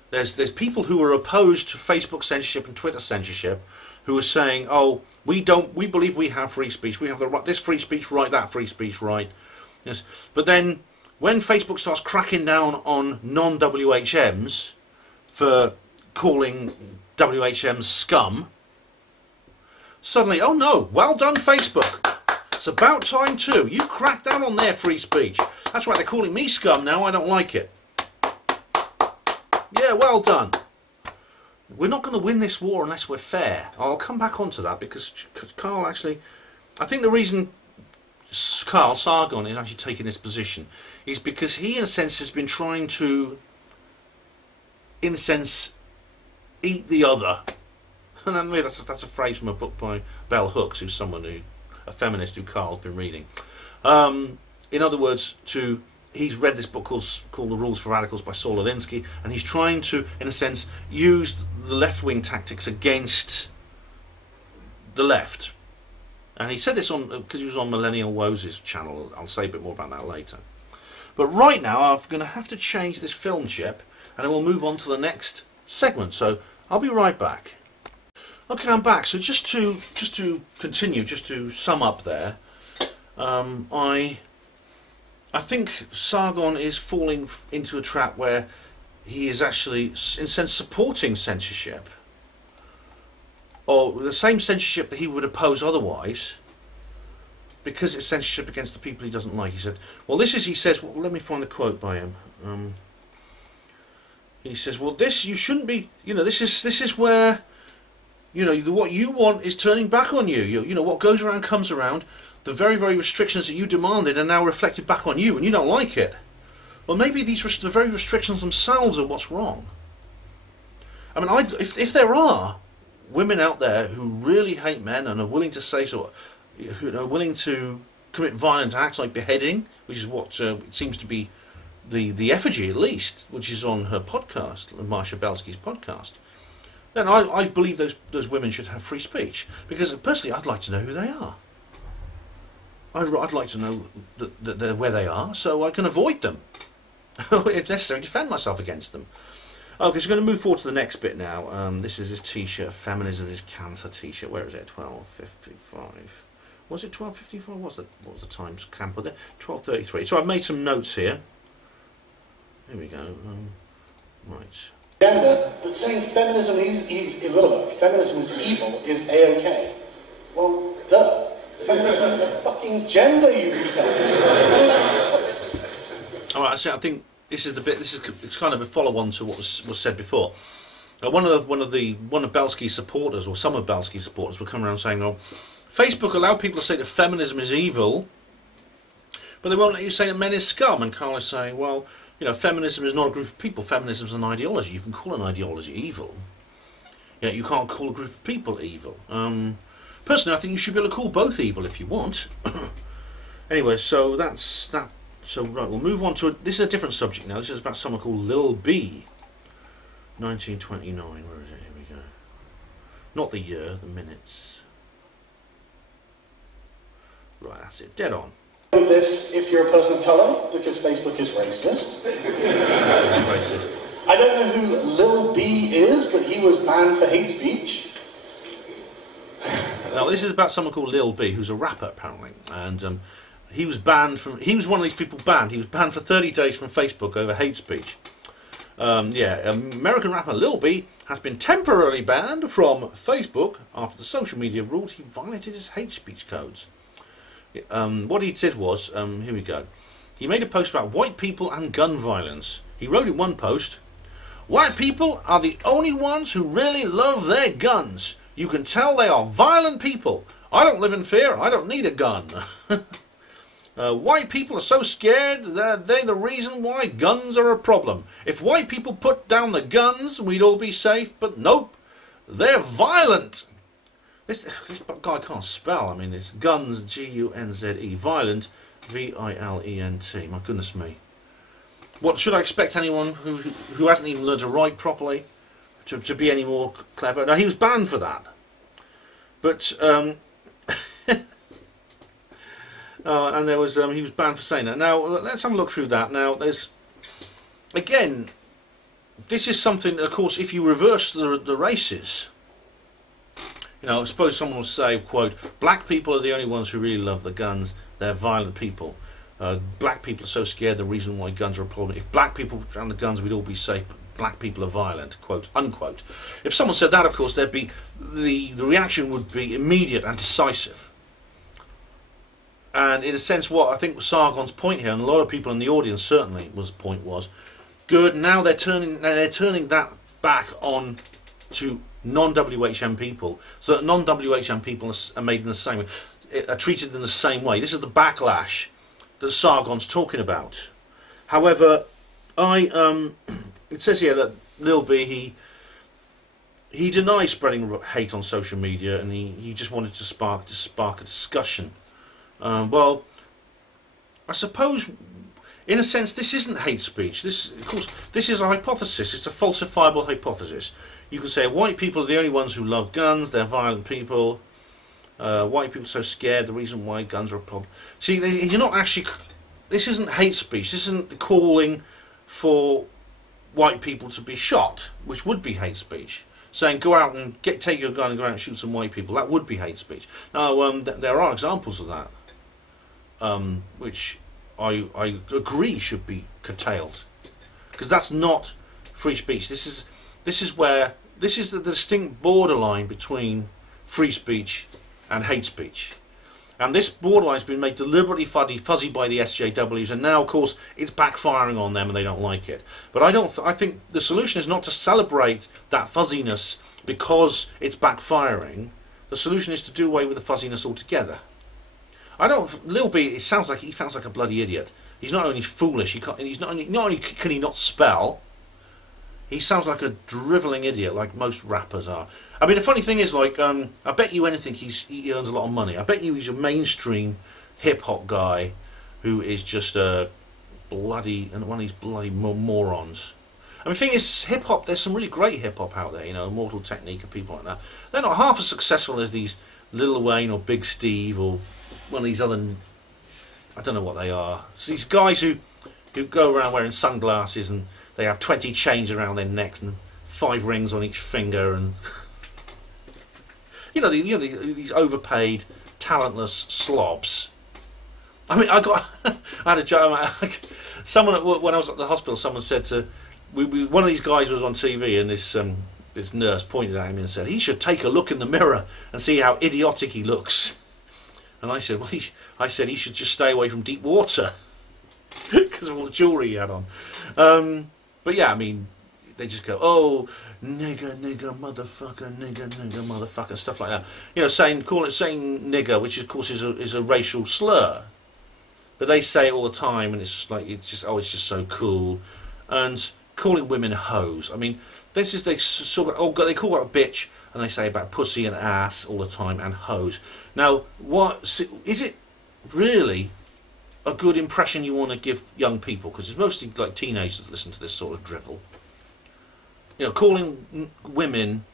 There's people who are opposed to Facebook censorship and Twitter censorship, who are saying, oh, we believe we have free speech, we have this free speech right, that free speech right. Yes. But then when Facebook starts cracking down on non-WHMs for calling WHMs scum, suddenly, oh no, well done Facebook. It's about time too. You crack down on their free speech. That's right, they're calling me scum now, I don't like it. Yeah, well done. We're not going to win this war unless we're fair. I'll come back onto that, because Carl actually, I think the reason Carl Sargon is actually taking this position is because he, in a sense, has been trying to, in a sense, eat the other. And I mean, that's a phrase from a book by Bell Hooks, who's a feminist who Carl's been reading. In other words, he's read this book called The Rules for Radicals by Saul Alinsky, and he's trying to, in a sense, use the left-wing tactics against the left. And he said this because he was on Millennial Woes' channel. I'll say a bit more about that later. But right now, I'm going to have to change this film chip, and then we'll move on to the next segment. So I'll be right back. Okay, I'm back. So just to continue, just to sum up there, I think Sargon is falling into a trap where he is actually, in a sense, supporting censorship, or the same censorship that he would oppose otherwise, because it's censorship against the people he doesn't like. He said, well, he says, well, let me find the quote by him. He says, well, you shouldn't be, this is where, what you want is turning back on you. What goes around comes around. The very, very restrictions that you demanded are now reflected back on you, and you don't like it. Well, maybe the very restrictions themselves are what's wrong. I mean, if there are women out there who really hate men and are willing to say so, who are willing to commit violent acts like beheading, which is what it seems to be the effigy, at least, which is on her podcast, Marsha Belsky's podcast, then I believe those women should have free speech, because personally I'd like to know who they are. I'd like to know where they are, so I can avoid them. If necessary, defend myself against them. Okay, so we're going to move forward to the next bit now. This is this T-shirt, Feminism is Cancer T-shirt. Where is it? 12:55. Was it 12:54? What was the time stamp there? 12:33. So I've made some notes here. Here we go. Right. Gender, but saying feminism is irrelevant, feminism is evil, is A-OK. Well, duh. Feminism isn't a fucking gender, you retards. Alright, so I think this is the bit. It's kind of a follow-on to what was said before. One of Belsky's supporters, or some of Belsky's supporters, will come around saying, "Oh, Facebook allowed people to say that feminism is evil, but they won't let you say that men is scum." And Carl is saying, "Well, feminism is not a group of people. Feminism is an ideology. You can call an ideology evil. Yeah, you can't call a group of people evil." Personally, I think you should be able to call both evil if you want. Anyway, so that's that. So right, we'll move on to this is a different subject now. This is about someone called Lil B. 1929. Where is it? Here we go. Not the year, the minutes. Right, that's it. Dead on. This, if you're a person of colour, because Facebook is racist. It's racist. I don't know who Lil B is, but he was banned for hate speech. Now, this is about someone called Lil B, who's a rapper, apparently. And he was banned from... He was one of these people banned. He was banned for 30 days from Facebook over hate speech. American rapper Lil B has been temporarily banned from Facebook after the social media ruled he violated his hate speech codes. What he did was... here we go. He made a post about white people and gun violence. He wrote in one post, "White people are the only ones who really love their guns. You can tell they are violent people. I don't live in fear. I don't need a gun." White people are so scared that they're the reason why guns are a problem. If white people put down the guns, we'd all be safe. But nope, they're violent. This guy can't spell. I mean, it's guns, G-U-N-Z-E, violent, V-I-L-E-N-T. My goodness me. What should I expect anyone who hasn't even learned to write properly to be any more clever? Now, he was banned for that. But and there was he was banned for saying that. Now let's have a look through that. Now there's again, this is something. Of course, if you reverse the races, you know, I suppose someone will say, quote, "Black people are the only ones who really love the guns. They're violent people. Black people are so scared. The reason why guns are a problem. If black people put down the guns, we'd all be safe. But black people are violent." Quote unquote. If someone said that, of course, there'd be the reaction would be immediate and decisive. And in a sense, what I think was Sargon's point here, and a lot of people in the audience certainly was good. Now they're turning that back on to non-WHM people, so that non-WHM people are made in the same way, are treated in the same way. This is the backlash that Sargon's talking about. However, it says here that Lil B, he denies spreading hate on social media, and he just wanted to spark a discussion. Well, I suppose, in a sense, this isn't hate speech. Of course, this is a hypothesis. It's a falsifiable hypothesis. You can say white people are the only ones who love guns. They're violent people. White people are so scared. The reason why guns are a problem. See, you're not actually. This isn't hate speech. This isn't calling for white people to be shot, which would be hate speech. Saying go out and take your gun and go out and shoot some white people, that would be hate speech. Now, there are examples of that, which I agree should be curtailed, because that's not free speech. This is the distinct borderline between free speech and hate speech. And this borderline has been made deliberately fuzzy by the SJWs, and now, of course, it's backfiring on them, and they don't like it. But I think the solution is not to celebrate that fuzziness because it's backfiring. The solution is to do away with the fuzziness altogether. Lil B, he sounds like a bloody idiot. He's not only foolish, not only can he not spell, he sounds like a drivelling idiot, like most rappers are. I mean, the funny thing is, like, I bet you anything he earns a lot of money. I bet you he's a mainstream hip-hop guy who is just one of these bloody morons. I mean, the thing is, hip-hop, there's some really great hip-hop out there, you know, Immortal Technique and people like that. They're not half as successful as these Lil Wayne or Big Steve or one of these other, I don't know what they are. It's these guys who go around wearing sunglasses and they have 20 chains around their necks and 5 rings on each finger, and these overpaid, talentless slobs. I mean, I had a joke. Someone when I was at the hospital, someone said to one of these guys was on TV, and this nurse pointed at him and said he should take a look in the mirror and see how idiotic he looks. And I said, he should just stay away from deep water because of all the jewellery he had on. But yeah, I mean, they just go, "Oh, nigger, motherfucker, nigger, motherfucker," stuff like that. You know, saying nigger, which of course is a racial slur. But they say it all the time, and it's just so cool. And calling women hoes. I mean, they call her a bitch, and they say about pussy and ass all the time, and hoes. Now, is it really a good impression you want to give young people? Because it's mostly like teenagers that listen to this sort of drivel. You know, calling women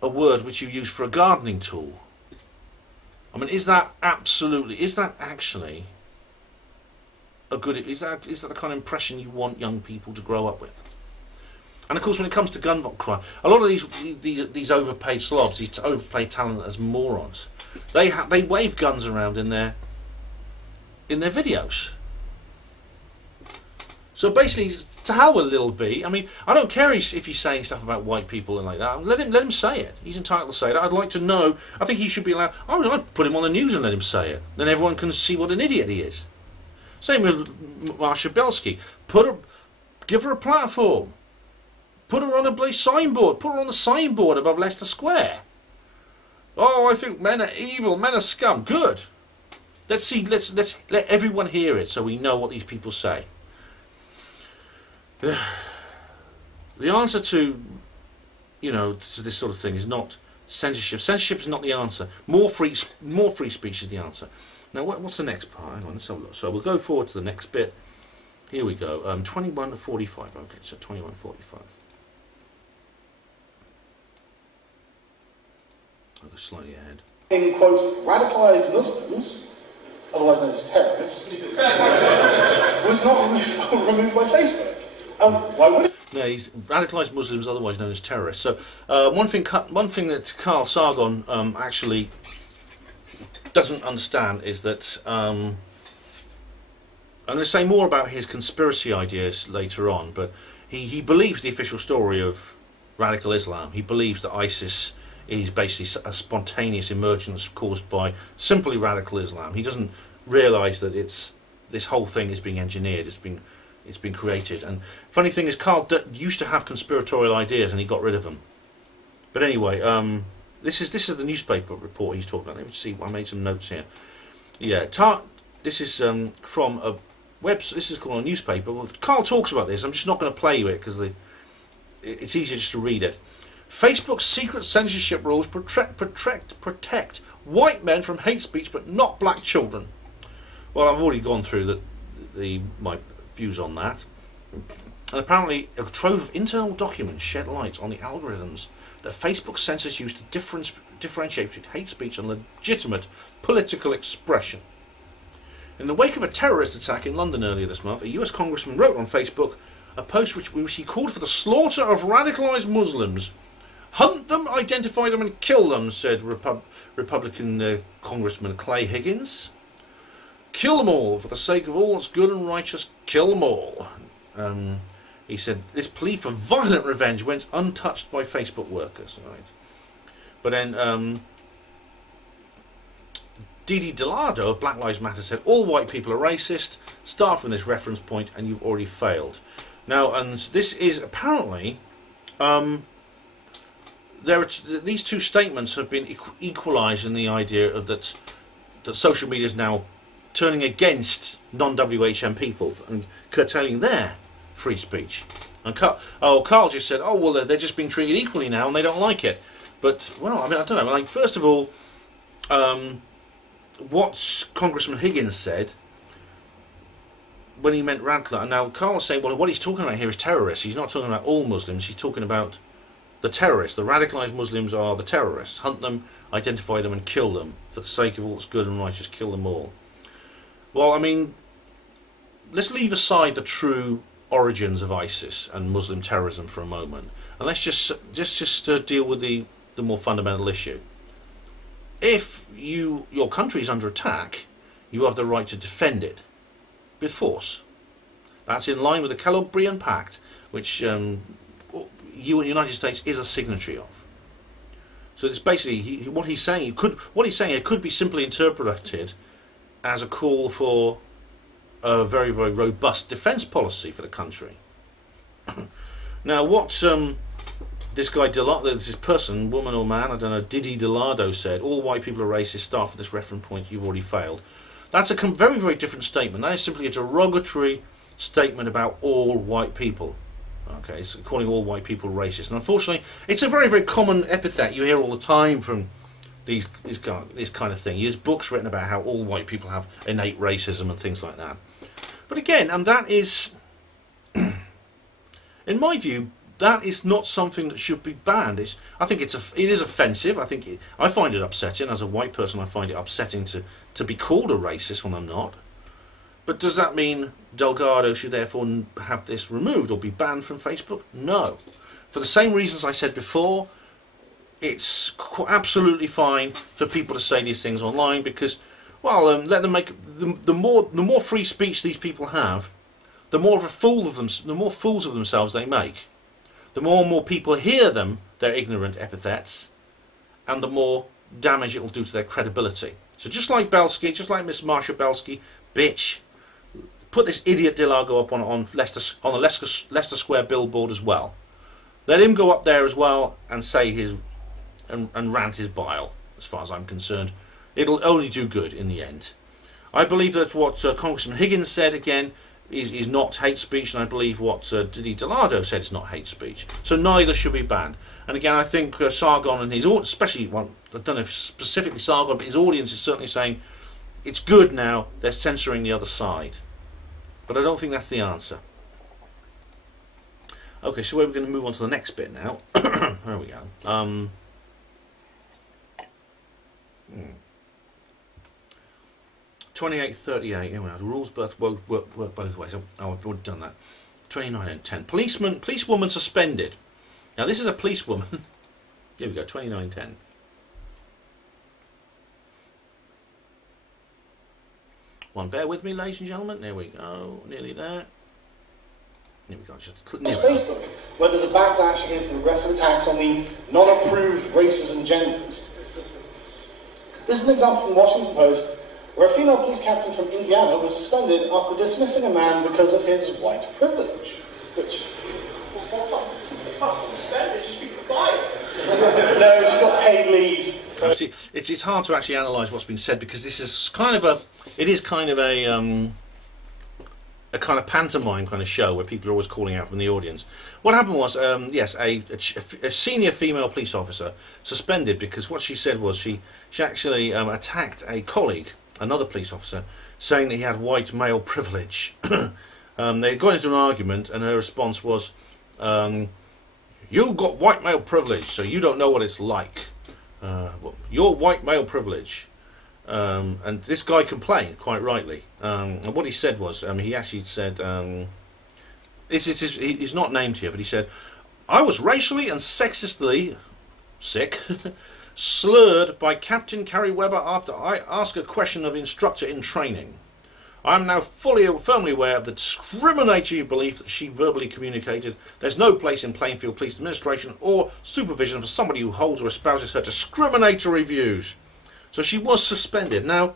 a word which you use for a gardening tool. I mean, is that actually a good? Is that the kind of impression you want young people to grow up with? And of course, when it comes to gun crime, a lot of these overpaid slobs, these overpaid talent as morons, they wave guns around in their videos. So basically, to hell with Little B. I mean, I don't care if he's saying stuff about white people and like that. Let him say it. He's entitled to say it. I'd like to know. I think he should be allowed. I'd put him on the news and let him say it. Then everyone can see what an idiot he is. Same with Marsha Belsky. Give her a platform. Put her on a signboard. Put her on the signboard above Leicester Square. Oh, I think men are evil. Men are scum. Good. Let's see. Let's let everyone hear it so we know what these people say. The answer to this sort of thing is not censorship. Censorship is not the answer. More free speech is the answer. Now, what's the next part? Hang on, let's have a look. So we'll go forward to the next bit. Here we go. 21 to 45. Okay, so 21 to 45. I'll go slightly ahead. In quote, radicalised Muslims, otherwise known as terrorists, was not removed by Facebook. Why would it? Yeah, he's radicalised Muslims, otherwise known as terrorists. So one thing that Carl Sargon actually doesn't understand is that, and they'll say more about his conspiracy ideas later on, but he believes the official story of radical Islam. He believes that ISIS is basically a spontaneous emergence caused by simply radical Islam. He doesn't realise that this whole thing is being engineered. It's been created. And funny thing is, Carl used to have conspiratorial ideas, and he got rid of them. But anyway, this is the newspaper report he's talking about. Let me see. I made some notes here. Yeah, this is from a This is called a newspaper. Well, Carl talks about this. I'm just not going to play you it because it's easier just to read it. Facebook's secret censorship rules protect white men from hate speech, but not black children. Well, I've already gone through my views on that. And apparently a trove of internal documents shed light on the algorithms that Facebook censors use to differentiate between hate speech and legitimate political expression. In the wake of a terrorist attack in London earlier this month, a US congressman wrote on Facebook a post which he called for the slaughter of radicalised Muslims. Hunt them, identify them and kill them, said Republican Congressman Clay Higgins. Kill them all, for the sake of all that's good and righteous, kill them all. He said this plea for violent revenge went untouched by Facebook workers. Right? But then Didi Delado of Black Lives Matter said all white people are racist. Start from this reference point and you've already failed. Now, and this is apparently these two statements have been equalised in the idea of that social media is now turning against non-WHM people and curtailing their free speech. And Carl just said, oh, well, they're just being treated equally now and they don't like it. But, well, I mean, I don't know. Like, first of all, what Congressman Higgins said when he meant radical, and now Carl's saying, well, what he's talking about here is terrorists. He's not talking about all Muslims. He's talking about the terrorists. The radicalised Muslims are the terrorists. Hunt them, identify them and kill them. For the sake of all that's good and righteous, kill them all. Well, I mean, let's leave aside the true origins of ISIS and Muslim terrorism for a moment, and let's just deal with the more fundamental issue. If your country is under attack, you have the right to defend it with force. That's in line with the Kellogg-Briand Pact, which the United States is a signatory of. So it's basically what he's saying. It could be simply interpreted as a call for a very, very robust defence policy for the country. Now, what this guy, this person, woman or man, I don't know, Didi Delado said, all white people are racist, start from this reference point, you've already failed. That's a very, very different statement. That is simply a derogatory statement about all white people. Okay, it's calling all white people racist. And unfortunately, it's a very, very common epithet you hear all the time from this kind of thing. There's books written about how all white people have innate racism and things like that. But again, and that is, in my view, that is not something that should be banned. I think it is offensive. I find it upsetting. As a white person, I find it upsetting to be called a racist when I'm not. But does that mean Delgado should therefore have this removed or be banned from Facebook? No. For the same reasons I said before, it's absolutely fine for people to say these things online because, well, let them make the more free speech these people have, the more of a fool of them, the more fools of themselves they make. The more and more people hear them, their ignorant epithets, and the more damage it will do to their credibility. So just like Belsky, just like Miss Marsha Belsky, bitch, put this idiot Dillago up on the Leicester Square billboard as well. Let him go up there as well and say his and rant his bile. As far as I'm concerned, it'll only do good in the end. I believe that what Congressman Higgins said again is not hate speech, and I believe what Didi Delgado said is not hate speech. So neither should be banned. And again, I think Sargon and his especially one, I don't know if specifically Sargon, but his audience is certainly saying it's good now. They're censoring the other side, but I don't think that's the answer. Okay, so we're going to move on to the next bit now. There we go. 2838. Here we are. The rules work both ways. Oh, I've already done that. 29 and 10. Policewoman suspended. Now this is a policewoman. Here we go. 2910. One, bear with me, ladies and gentlemen. There we go. Nearly there. Here we go. Just Facebook, where there's a backlash against the aggressive attacks on the non-approved races and genders. This is an example from the Washington Post, where a female police captain from Indiana was suspended after dismissing a man because of his white privilege. Which... Suspended? She should be fired. No, she got paid leave. So. See, it's hard to actually analyse what's been said because this is kind of a kind of pantomime kind of show where people are always calling out from the audience. What happened was, yes, a senior female police officer suspended because what she said was she actually attacked a colleague, another police officer, saying that he had white male privilege. They got into an argument and her response was, "You got white male privilege, so you don't know what it's like. You're white male privilege." And this guy complained, quite rightly. And what he said was, he actually said, he's not named here, but he said, "I was racially and sexistly slurred by Captain Carrie Webber after I asked a question of instructor in training. I am now firmly aware of the discriminatory belief that she verbally communicated. There's no place in Plainfield Police Administration or supervision for somebody who holds or espouses her discriminatory views." So she was suspended. Now,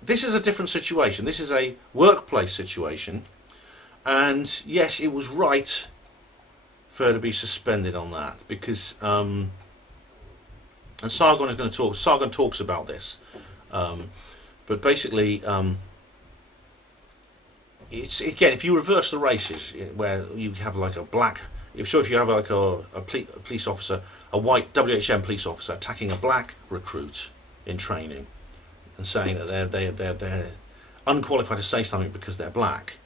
this is a different situation. This is a workplace situation. And yes, it was right for her to be suspended on that. Because, and Sargon is going to talk, Sargon talks about this. But basically, it's, again, if you reverse the races, where you have like a black, if you have like a police officer, a white WHM police officer attacking a black recruit in training and saying that they're unqualified to say something because they're black,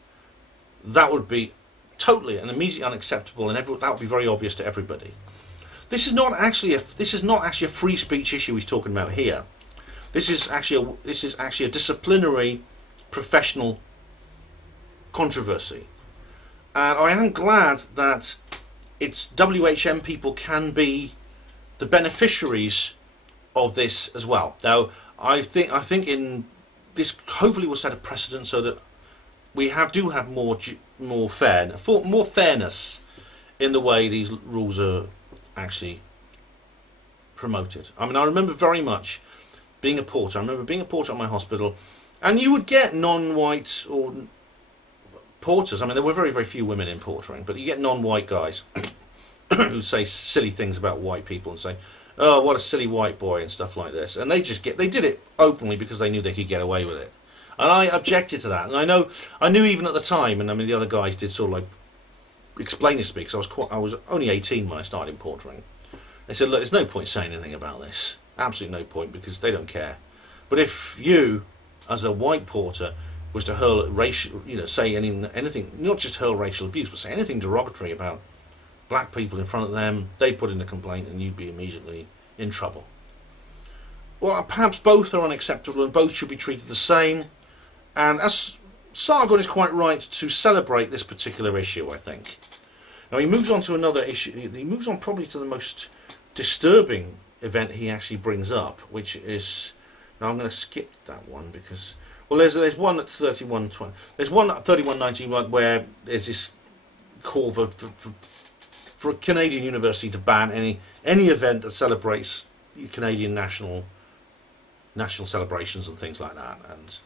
that would be totally and immediately unacceptable, and that would be very obvious to everybody. This is not actually a free speech issue he's talking about here. This is actually a disciplinary, professional controversy, and I am glad that its WHM people can be the beneficiaries of this as well. Now, I think in this hopefully will set a precedent so that we do have more fairness in the way these rules are actually promoted. I mean, I remember very much being a porter. I remember being a porter at my hospital, and you would get non-white or porters. I mean, there were very, very few women in portering, but you get non-white guys who say silly things about white people and say, "Oh, what a silly white boy," and stuff like this. And they did it openly because they knew they could get away with it. And I objected to that. And I knew even at the time, and I mean the other guys did sort of like explain this to me because I was only 18 when I started in portering. They said, "Look, there's no point saying anything about this. Absolutely no point, because they don't care. But if you, as a white porter, was to hurl racial, say anything, not just hurl racial abuse, but say anything derogatory about black people in front of them, they'd put in a complaint and you'd be immediately in trouble." Well, perhaps both are unacceptable and both should be treated the same. And as Sargon is quite right to celebrate this particular issue, I think. Now he moves on to another issue. He moves on probably to the most disturbing event he actually brings up, which is... Now I'm going to skip that one because... Well, there's one at 31:20. There's one at 31:19 where there's this call for a Canadian university to ban any event that celebrates Canadian national celebrations and things like that. And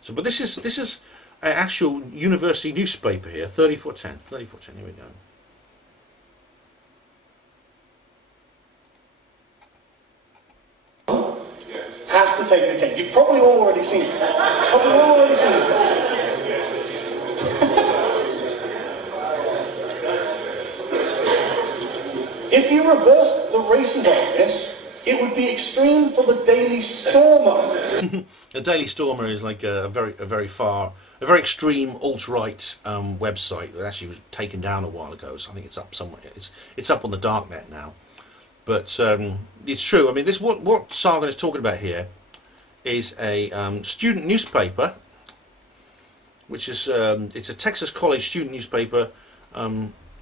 so, but this is an actual university newspaper here, 3410. 3410. Here we go. Has to take the cake. You've probably all already seen it. Probably all already seen this. If you reversed the races on this, it would be extreme for the Daily Stormer. The Daily Stormer is like a very extreme alt-right website that actually was taken down a while ago. So I think it's up somewhere. It's up on the darknet now. But it's true. I mean, this what Sargon is talking about here is a student newspaper, which is it's a Texas college student newspaper,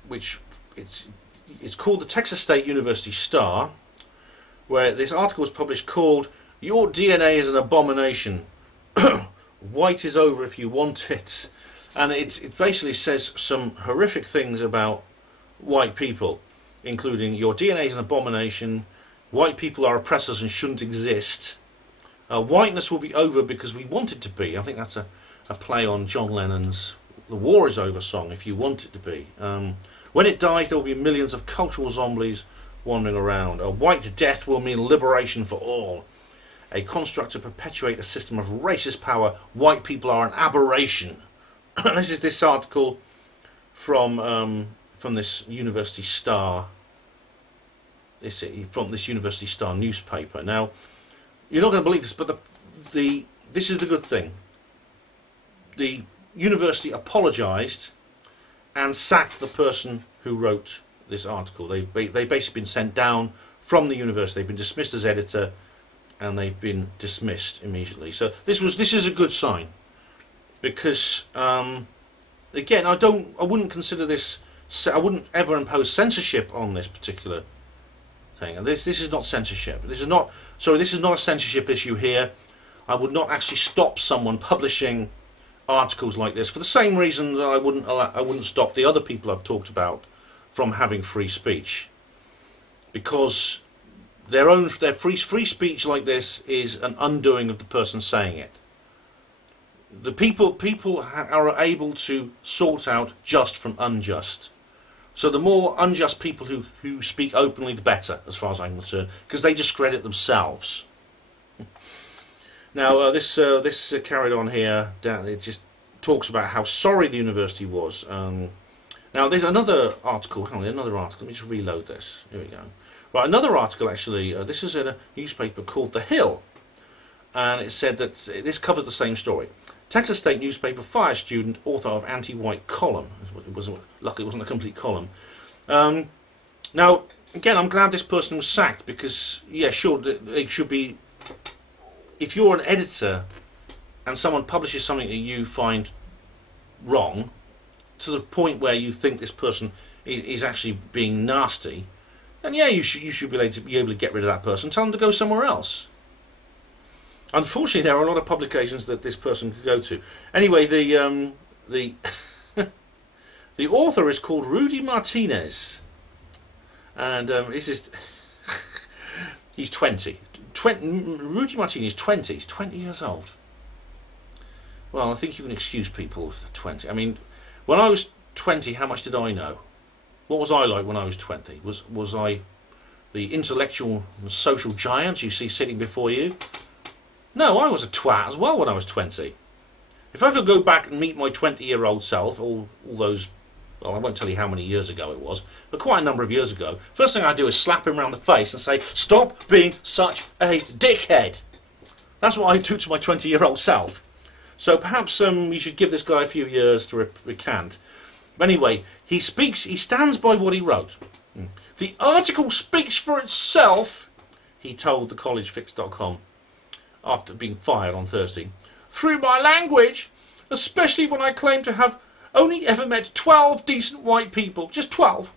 which it's called the Texas State University Star, where this article was published called "Your DNA is an Abomination. White is over if you want it," and it basically says some horrific things about white people, including your DNA is an abomination, white people are oppressors and shouldn't exist, whiteness will be over because we want it to be. I think that's a play on John Lennon's The War is Over song, If You Want It to Be. When it dies there will be millions of cultural zombies wandering around. A white death will mean liberation for all. A construct to perpetuate a system of racist power. White people are an aberration. This is this article from this University Star. From this University Star newspaper. Now, you're not going to believe this, but this is the good thing. The university apologised and sacked the person who wrote this article. They've basically been sent down from the university. They've been dismissed as editor, and they've been dismissed immediately. So this is a good sign, because again, I wouldn't consider this. I wouldn't ever impose censorship on this particular thing. And this is not censorship. This is not a censorship issue here. I would not actually stop someone publishing articles like this for the same reason that I wouldn't stop the other people I've talked about from having free speech, because their free speech like this is an undoing of the person saying it. The people are able to sort out just from unjust. So the more unjust people who speak openly, the better, as far as I'm concerned, because they discredit themselves. Now, this carried on here. It just talks about how sorry the university was. Now, there's another article. Hang on, another article. Let me just reload this. Here we go. Right, another article, actually. This is in a newspaper called The Hill. And it said that this covers the same story. Texas State newspaper fires student, author of anti-white column. Luckily, it wasn't a complete column. Now, again, I'm glad this person was sacked, because, yeah, sure, it should be... If you're an editor and someone publishes something that you find wrong, to the point where you think this person is actually being nasty, then yeah, you should be able to get rid of that person. Tell them to go somewhere else. Unfortunately, there are a lot of publications that this person could go to. Anyway, the the author is called Rudy Martinez, and this is he's 20. Rudy Martinez is 20. He's 20 years old. Well, I think you can excuse people if they're 20. I mean, when I was 20, how much did I know? What was I like when I was 20? Was I the intellectual and social giant you see sitting before you? No, I was a twat as well when I was 20. If I could go back and meet my 20-year-old self, all those, well, I won't tell you how many years ago it was, but quite a number of years ago, first thing I'd do is slap him around the face and say, "Stop being such a dickhead." That's what I do to my 20-year-old self. So perhaps we should give this guy a few years to recant. But anyway, he stands by what he wrote. The article speaks for itself, he told thecollegefix.com after being fired on Thursday. Through my language, especially when I claim to have only ever met 12 decent white people, just 12,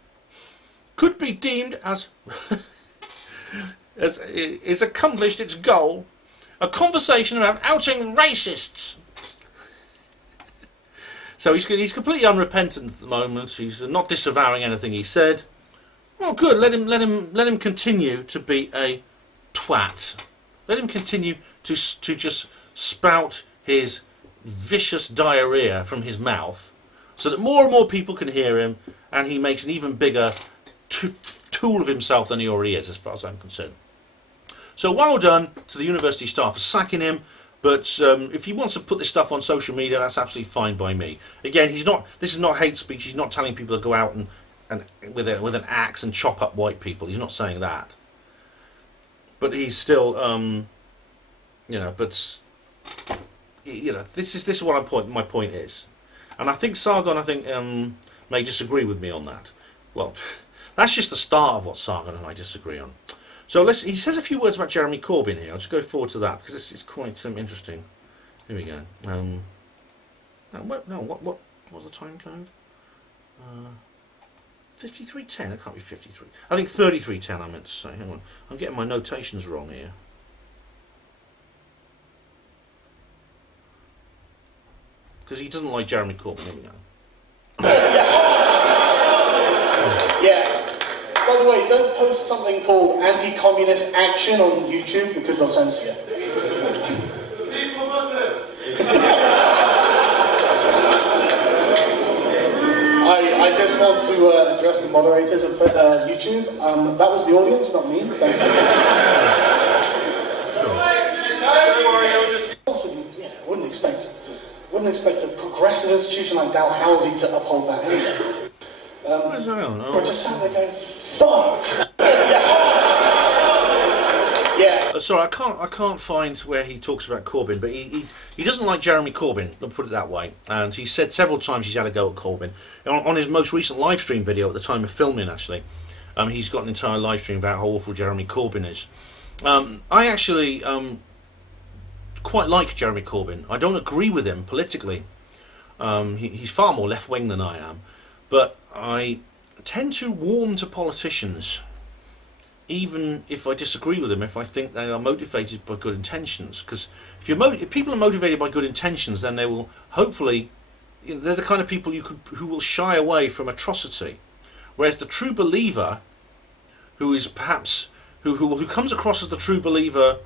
could be deemed as is accomplished its goal, a conversation about outing racists. So he's completely unrepentant at the moment. He's not disavowing anything he said. Well, good. Let him continue to be a twat. Let him continue to just spout his vicious diarrhea from his mouth, so that more and more people can hear him, and he makes an even bigger tool of himself than he already is, as far as I'm concerned. So well done to the university staff for sacking him. But if he wants to put this stuff on social media, that's absolutely fine by me. Again, this is not hate speech. He's not telling people to go out and with an axe and chop up white people. He's not saying that. But he's still, this is what my point is. And I think Sargon, may disagree with me on that. Well, that's just the start of what Sargon and I disagree on. So he says a few words about Jeremy Corbyn here. I'll just go forward to that because it's quite interesting. Here we go. What was the time code? 5310. It can't be 53. I think 3310. I meant to say. Hang on, I'm getting my notations wrong here. Because he doesn't like Jeremy Corbyn. Here we go. Yeah. By the way, don't post something called anti-communist action on YouTube because they'll censor you. Peaceful Muslim. I just want to address the moderators of YouTube. That was the audience, not me. Thank you. Yeah, wouldn't expect a progressive institution like Dalhousie to uphold that anyway. I just sat there going, fuck! Yeah. Sorry, I can't find where he talks about Corbyn, but he doesn't like Jeremy Corbyn, I'll put it that way. And he said several times he's had a go at Corbyn. On his most recent live stream video, at the time of filming actually, he's got an entire live stream about how awful Jeremy Corbyn is. I actually quite like Jeremy Corbyn. I don't agree with him politically. He's far more left-wing than I am. But I tend to warm to politicians, even if I disagree with them, if I think they are motivated by good intentions. Because if people are motivated by good intentions, then they will hopefully, they're the kind of people who will shy away from atrocity. Whereas the true believer, who is perhaps who comes across as the true believer,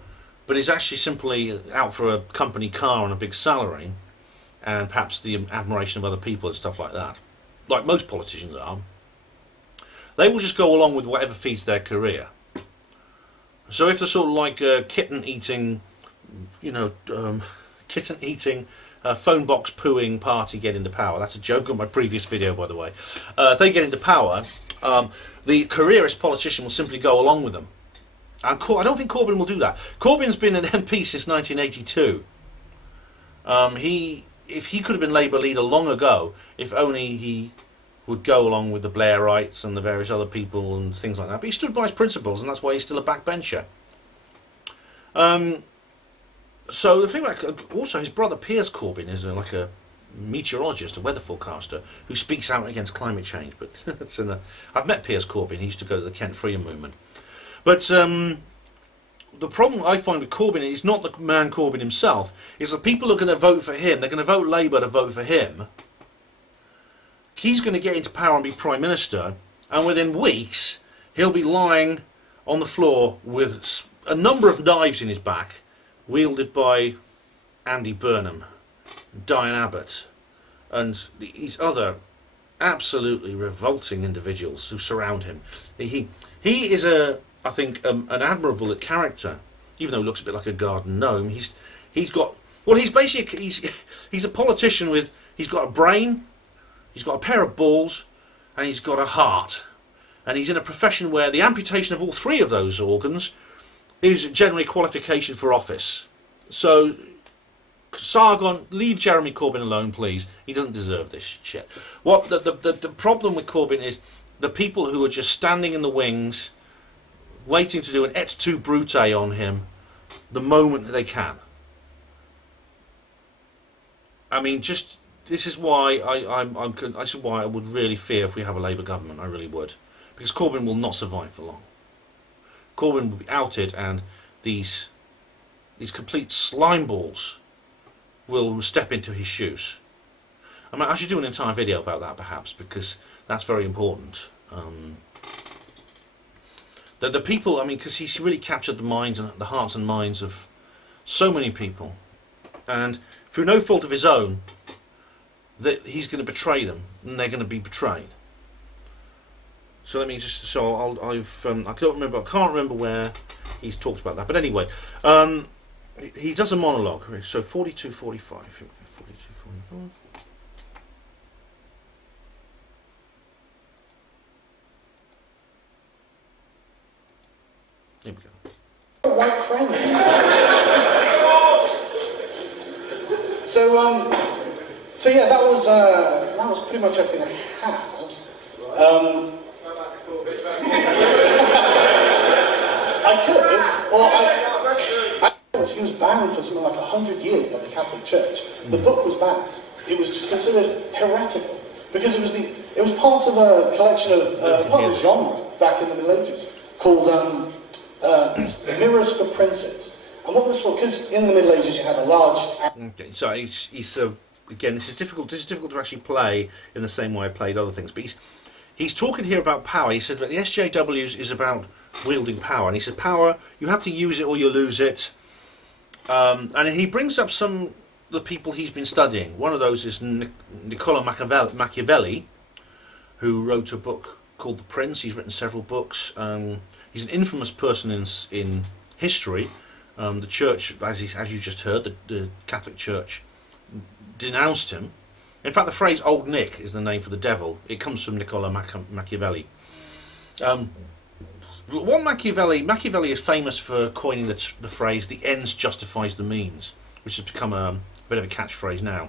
but is actually simply out for a company car and a big salary, and perhaps the admiration of other people and stuff like that, like most politicians are, they will just go along with whatever feeds their career. So if they're sort of like kitten-eating, kitten-eating, phone box pooing party get into power. That's a joke on my previous video, by the way. If they get into power, the careerist politician will simply go along with them. And I don't think Corbyn will do that. Corbyn's been an MP since 1982. If he could have been Labour leader long ago, if only he would go along with the Blairites and the various other people and things like that. But he stood by his principles, and that's why he's still a backbencher. So the thing about also his brother Piers Corbyn is like a meteorologist, a weather forecaster who speaks out against climate change. But that's I've met Piers Corbyn. He used to go to the Kent Freedom Movement. But the problem I find with Corbyn is not the man Corbyn himself, is that people are going to vote for him. They're going to vote Labour to vote for him. He's going to get into power and be Prime Minister, and within weeks he'll be lying on the floor with a number of knives in his back, wielded by Andy Burnham, Diane Abbott, and these other absolutely revolting individuals who surround him. He is I think an admirable character, even though he looks a bit like a garden gnome. He's got, well, he's a politician with, he's got a brain, he's got a pair of balls, and he's got a heart. And he's in a profession where the amputation of all three of those organs is generally qualification for office. So, Sargon, leave Jeremy Corbyn alone, please. He doesn't deserve this shit. What the problem with Corbyn is the people who are just standing in the wings, waiting to do an et tu brute on him the moment that they can. I mean, just this is why this is why I would really fear if we have a Labour government. I really would, because Corbyn will not survive for long. Corbyn will be outed, and these complete slime balls will step into his shoes. I mean, I should do an entire video about that, perhaps, because that's very important. The people, I mean, because he's really captured the minds and the hearts and minds of so many people, and through no fault of his own, that he's going to betray them, and they're going to be betrayed. So let me just, I can't remember where he's talked about that, but anyway, he does a monologue. So 42, 45. Here we go, 42, 45. Here we go. White friend. So yeah, that was pretty much everything I had. I could, or he was banned for something like 100 years by the Catholic Church. The book was banned. It was just considered heretical because it was part of a collection of part of a genre back in the Middle Ages called Mirrors for Princes. And what was for? Because in the Middle Ages you had a large. Okay, so he's again, this is difficult. This is difficult to actually play in the same way I played other things. But he's talking here about power. He said that the SJWs is about wielding power, and he said power, you have to use it or you lose it. And he brings up the people he's been studying. One of those is Niccolo Machiavelli, who wrote a book called The Prince. He's written several books. He's an infamous person in history. The church, as you just heard, the Catholic Church denounced him. In fact, the phrase "Old Nick" is the name for the devil. It comes from Niccolo Machiavelli. Machiavelli is famous for coining the phrase "the ends justifies the means," which has become a bit of a catchphrase now.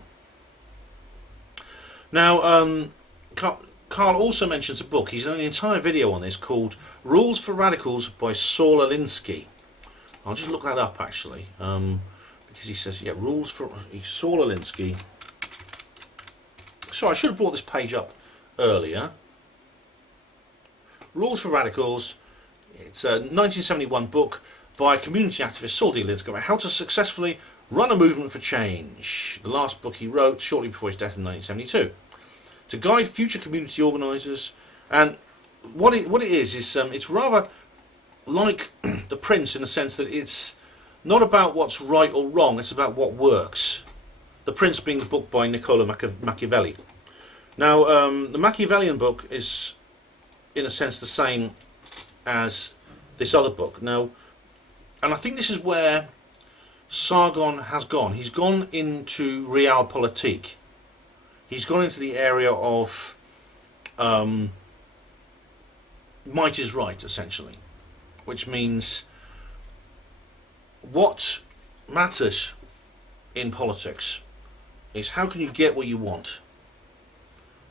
Now, Carl also mentions a book. He's done an entire video on this called "Rules for Radicals" by Saul Alinsky. I'll just look that up actually, because he says, yeah, rules for Saul Alinsky. So I should have brought this page up earlier. Rules for Radicals. It's a 1971 book by community activist Saul Alinsky about how to successfully run a movement for change. The last book he wrote shortly before his death in 1972. To guide future community organisers. And what it is it's rather like The Prince in the sense that it's not about what's right or wrong, it's about what works. The Prince being the book by Niccolo Machiavelli. Now, the Machiavellian book is, in a sense, the same as this other book. Now, and I think this is where Sargon has gone. He's gone into realpolitik. He's gone into the area of might is right, essentially. Which means what matters in politics is how can you get what you want?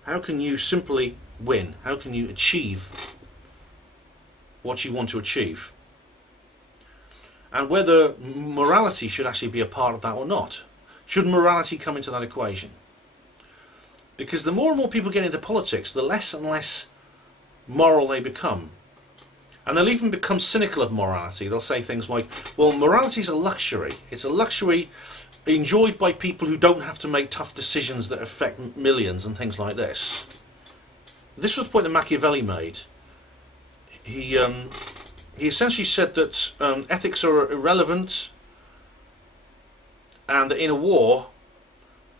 How can you simply win? How can you achieve what you want to achieve? And whether morality should actually be a part of that or not. Should morality come into that equation? Because the more and more people get into politics, the less and less moral they become. And they'll even become cynical of morality. They'll say things like, well, morality is a luxury. It's a luxury enjoyed by people who don't have to make tough decisions that affect millions and things like this. This was the point that Machiavelli made. He essentially said that ethics are irrelevant and that in a war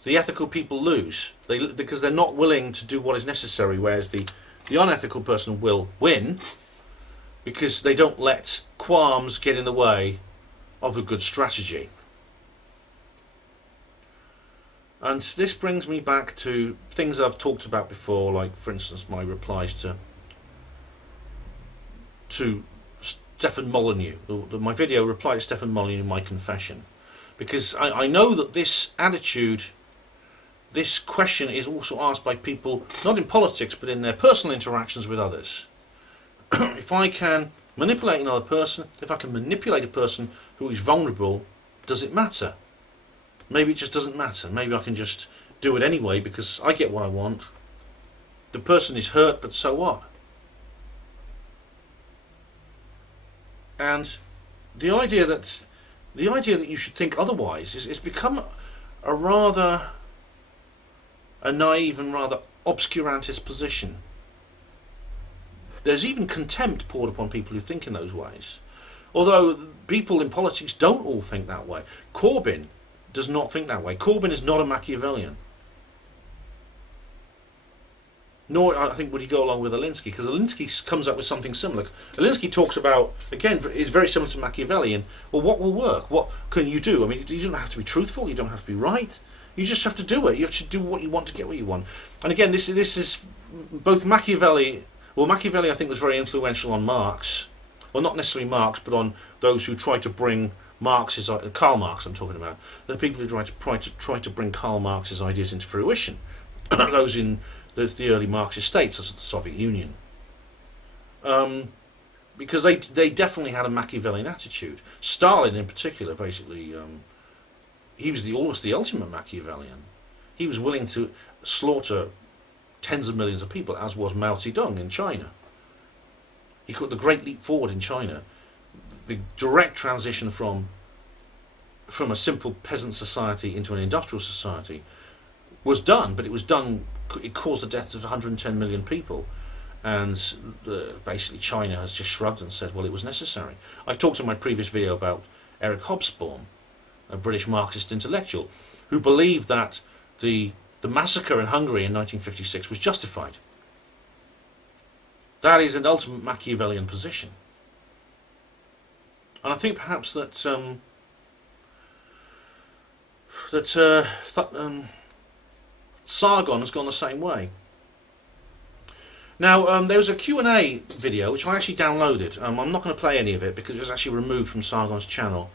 the ethical people lose because they're not willing to do what is necessary, whereas the unethical person will win because they don't let qualms get in the way of a good strategy. And this brings me back to things I've talked about before, like for instance my replies to Stefan Molyneux, my video reply to Stefan Molyneux, my confession, because I know that this attitude, this question is also asked by people not in politics but in their personal interactions with others. If I can manipulate another person, if I can manipulate a person who is vulnerable, does it matter? maybe it just doesn't matter. Maybe I can just do it anyway because I get what I want. The person is hurt, but so what? And the idea that you should think otherwise is become a naive and rather obscurantist position. There's even contempt poured upon people who think in those ways. Although people in politics don't all think that way. Corbyn does not think that way. Corbyn is not a Machiavellian. Nor, I think, would he go along with Alinsky, because Alinsky comes up with something similar. Alinsky talks about, again, is very similar to Machiavellian. Well, what will work? What can you do? I mean, you don't have to be truthful. You don't have to be right. You just have to do it. You have to do what you want to get what you want. And again, this is both Machiavelli. Well, Machiavelli, I think, was very influential on Marx. Well, not necessarily Marx, but on those who try to bring Marx's, Karl Marx, I'm talking about. The people who try to bring Karl Marx's ideas into fruition. Those in the early Marxist states, such as the Soviet Union, because they definitely had a Machiavellian attitude. Stalin, in particular, basically, he was almost the ultimate Machiavellian. He was willing to slaughter tens of millions of people, as was Mao Zedong in China. He got the great leap forward in China, the direct transition from a simple peasant society into an industrial society was done, but it was done. It caused the deaths of 110 million people, and basically China has just shrugged and said, well, it was necessary. I talked in my previous video about Eric Hobsbawm, a British Marxist intellectual, who believed that the massacre in Hungary in 1956 was justified. That is an ultimate Machiavellian position. And I think perhaps that Sargon has gone the same way. Now, there was a Q&A video which I actually downloaded. I'm not going to play any of it because it was actually removed from Sargon's channel.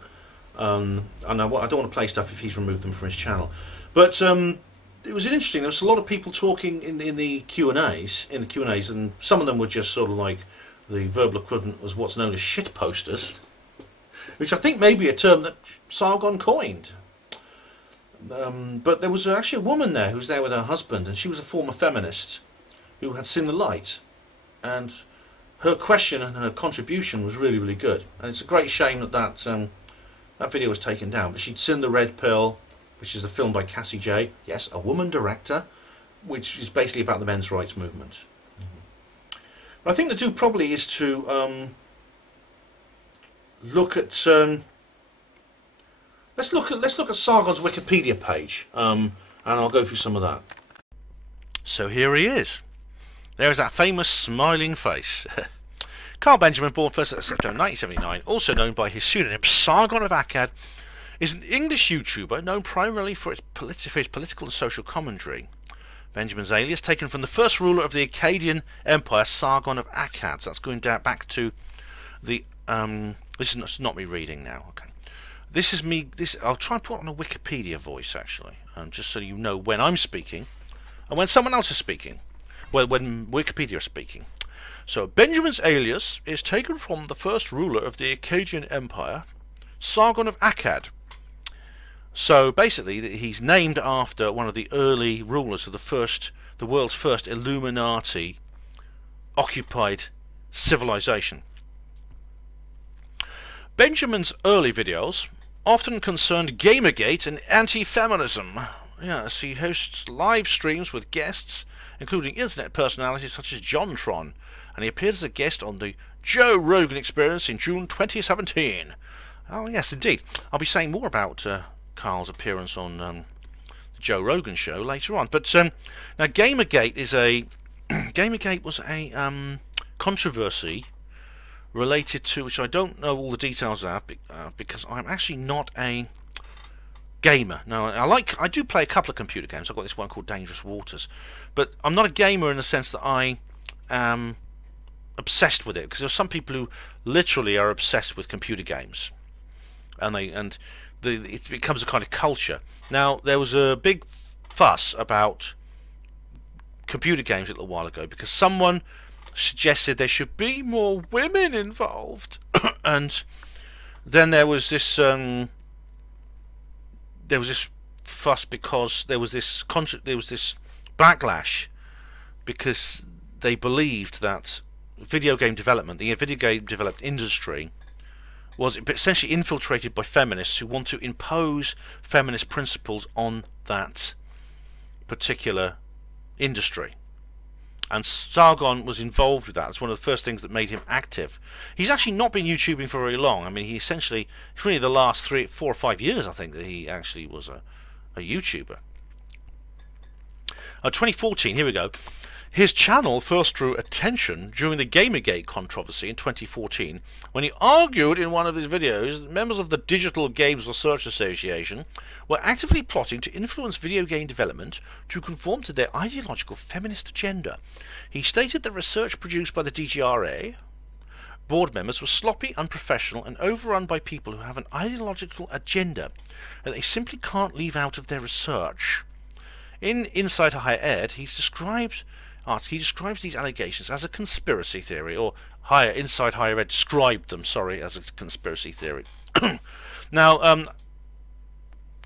And I don't want to play stuff if he's removed them from his channel. But it was interesting. There was a lot of people talking in the Q&As, and some of them were just sort of like the verbal equivalent was what's known as shit posters, which I think may be a term that Sargon coined. But there was actually a woman there who was there with her husband, and she was a former feminist who had seen the light, and her question and her contribution was really, really good. And it's a great shame that video was taken down. But she'd seen The Red Pill, which is a film by Cassie J. Yes, a woman director, which is basically about the men's rights movement. But I think the do probably is to look at. Let's look at Sargon's Wikipedia page, and I'll go through some of that. So here he is. There's that famous smiling face. Carl Benjamin, born 1st of September 1979, also known by his pseudonym Sargon of Akkad, is an English YouTuber known primarily for his political and social commentary. Benjamin's alias taken from the first ruler of the Akkadian Empire, Sargon of Akkad. So that's going back to the. This is not me reading now. Okay. This is me. I'll try and put it on a Wikipedia voice, actually, just so you know when I'm speaking and when someone else is speaking. Well, when Wikipedia is speaking. So Benjamin's alias is taken from the first ruler of the Akkadian Empire, Sargon of Akkad. So basically, he's named after one of the early rulers of the world's first Illuminati occupied civilization. Benjamin's early videos often concerned Gamergate and anti-feminism. Yes, he hosts live streams with guests, including internet personalities such as JonTron, and he appeared as a guest on the Joe Rogan Experience in June 2017. Oh yes, indeed. I'll be saying more about Carl's appearance on the Joe Rogan show later on. But now Gamergate is Gamergate was a controversy related to, which I don't know all the details of, because I'm actually not a gamer. Now, I do play a couple of computer games. I've got this one called Dangerous Waters, but I'm not a gamer in the sense that I am obsessed with it, because there are some people who literally are obsessed with computer games, and it becomes a kind of culture. Now, there was a big fuss about computer games a little while ago because someone suggested there should be more women involved, and then there was this fuss because there was this backlash because they believed that video game development, the video game developed industry, was essentially infiltrated by feminists who want to impose feminist principles on that particular industry. And Sargon was involved with that. It's one of the first things that made him active. He's actually not been YouTubing for very long. I mean, it's really the last 4 or 5 years, I think, that he actually was a YouTuber. 2014, here we go. His channel first drew attention during the Gamergate controversy in 2014, when he argued in one of his videos that members of the Digital Games Research Association were actively plotting to influence video game development to conform to their ideological feminist agenda. He stated that research produced by the DGRA board members was sloppy, unprofessional, and overrun by people who have an ideological agenda that they simply can't leave out of their research. In Inside Higher Ed, he describes these allegations as a conspiracy theory, or Inside Higher Ed described them, as a conspiracy theory. Now,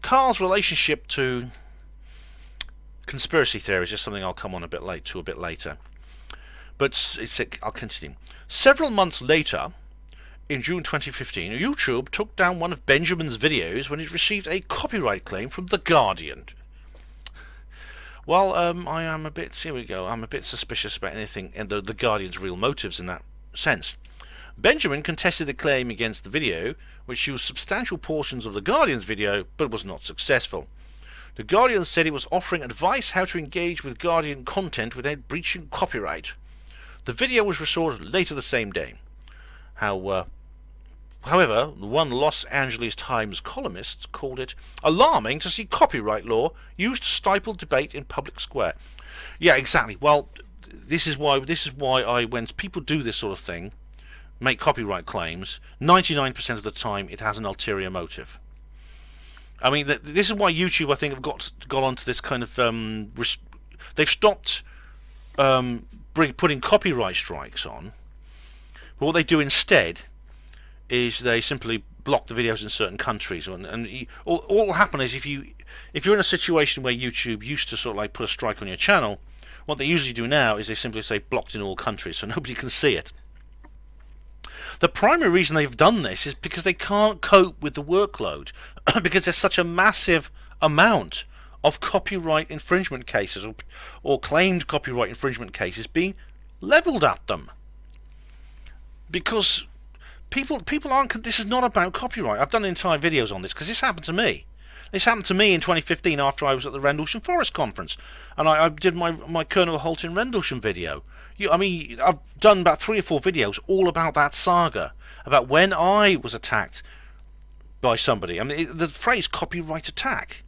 Carl's relationship to conspiracy theories is something I'll come on a bit later. But I'll continue. Several months later, in June 2015, YouTube took down one of Benjamin's videos when it received a copyright claim from The Guardian. Well, I am a bit, here we go, I'm a bit suspicious about anything and the Guardian's real motives in that sense. Benjamin contested the claim against the video, which used substantial portions of the Guardian's video, but was not successful. The Guardian said it was offering advice how to engage with Guardian content without breaching copyright. The video was restored later the same day. However, one Los Angeles Times columnist called it alarming to see copyright law used to stifle debate in public square. Yeah, exactly. Well, this is why when people do this sort of thing, make copyright claims, 99% of the time it has an ulterior motive. I mean, this is why YouTube, I think, have got onto this kind of they've stopped putting copyright strikes on. But what they do instead is they simply block the videos in certain countries, and all will happen is if you're in a situation where YouTube used to sort of like put a strike on your channel, what they usually do now is they simply say blocked in all countries, so nobody can see it. The primary reason they've done this is because they can't cope with the workload, because there's such a massive amount of copyright infringement cases or claimed copyright infringement cases being leveled at them. Because people aren't. This is not about copyright. I've done entire videos on this because this happened to me. This happened to me in 2015 after I was at the Rendlesham Forest Conference, and I did my Colonel Holt in Rendlesham video. I mean, I've done about 3 or 4 videos all about that saga, about when I was attacked by somebody. I mean, the phrase copyright attack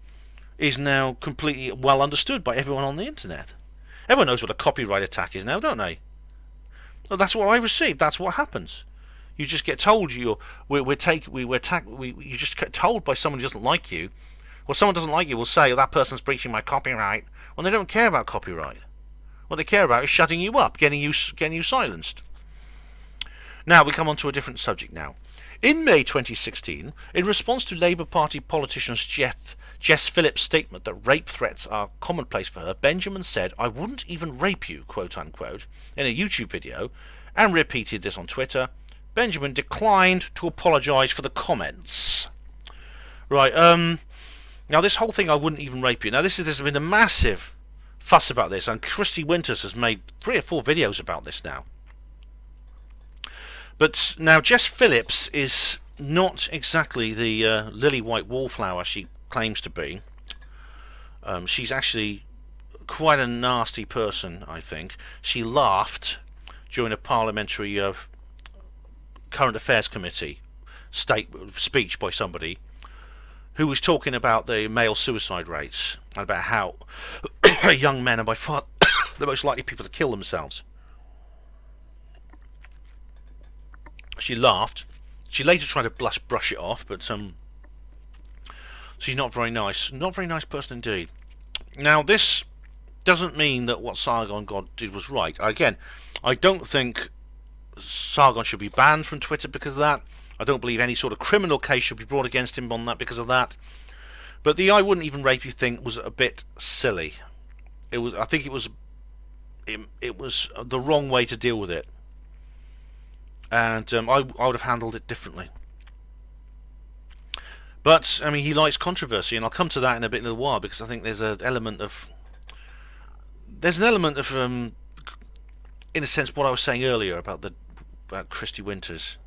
is now completely well understood by everyone on the internet. Everyone knows what a copyright attack is now, don't they? Well, that's what I received. That's what happens. You just get told you just get told by someone who doesn't like you. Well, someone doesn't like you will say, oh, that person's breaching my copyright. Well, they don't care about copyright. What they care about is shutting you up, getting you silenced. Now we come on to a different subject now. In May 2016, in response to Labour Party politician Jess Phillips' statement that rape threats are commonplace for her, Benjamin said, "I wouldn't even rape you," quote unquote, in a YouTube video, and repeated this on Twitter. Benjamin declined to apologise for the comments. Right, now this whole thing, I wouldn't even rape you. Now there's been a massive fuss about this, and Christy Winters has made 3 or 4 videos about this now. But now Jess Phillips is not exactly the lily white wallflower she claims to be. She's actually quite a nasty person, I think. She laughed during a parliamentary current affairs committee speech by somebody who was talking about the male suicide rates and about how young men are by far the most likely people to kill themselves. She laughed. She later tried to brush it off, but she's not very nice. Not a very nice person indeed. Now, this doesn't mean that what Sargon did was right. Again, I don't think Sargon should be banned from Twitter because of that. I don't believe any sort of criminal case should be brought against him on that because of that. But the "I wouldn't even rape you" thing was a bit silly. It was. I think it was the wrong way to deal with it, and I would have handled it differently. But I mean, he likes controversy, and I'll come to that in a little while, because I think there's an element of in a sense, what I was saying earlier about Christy Winters.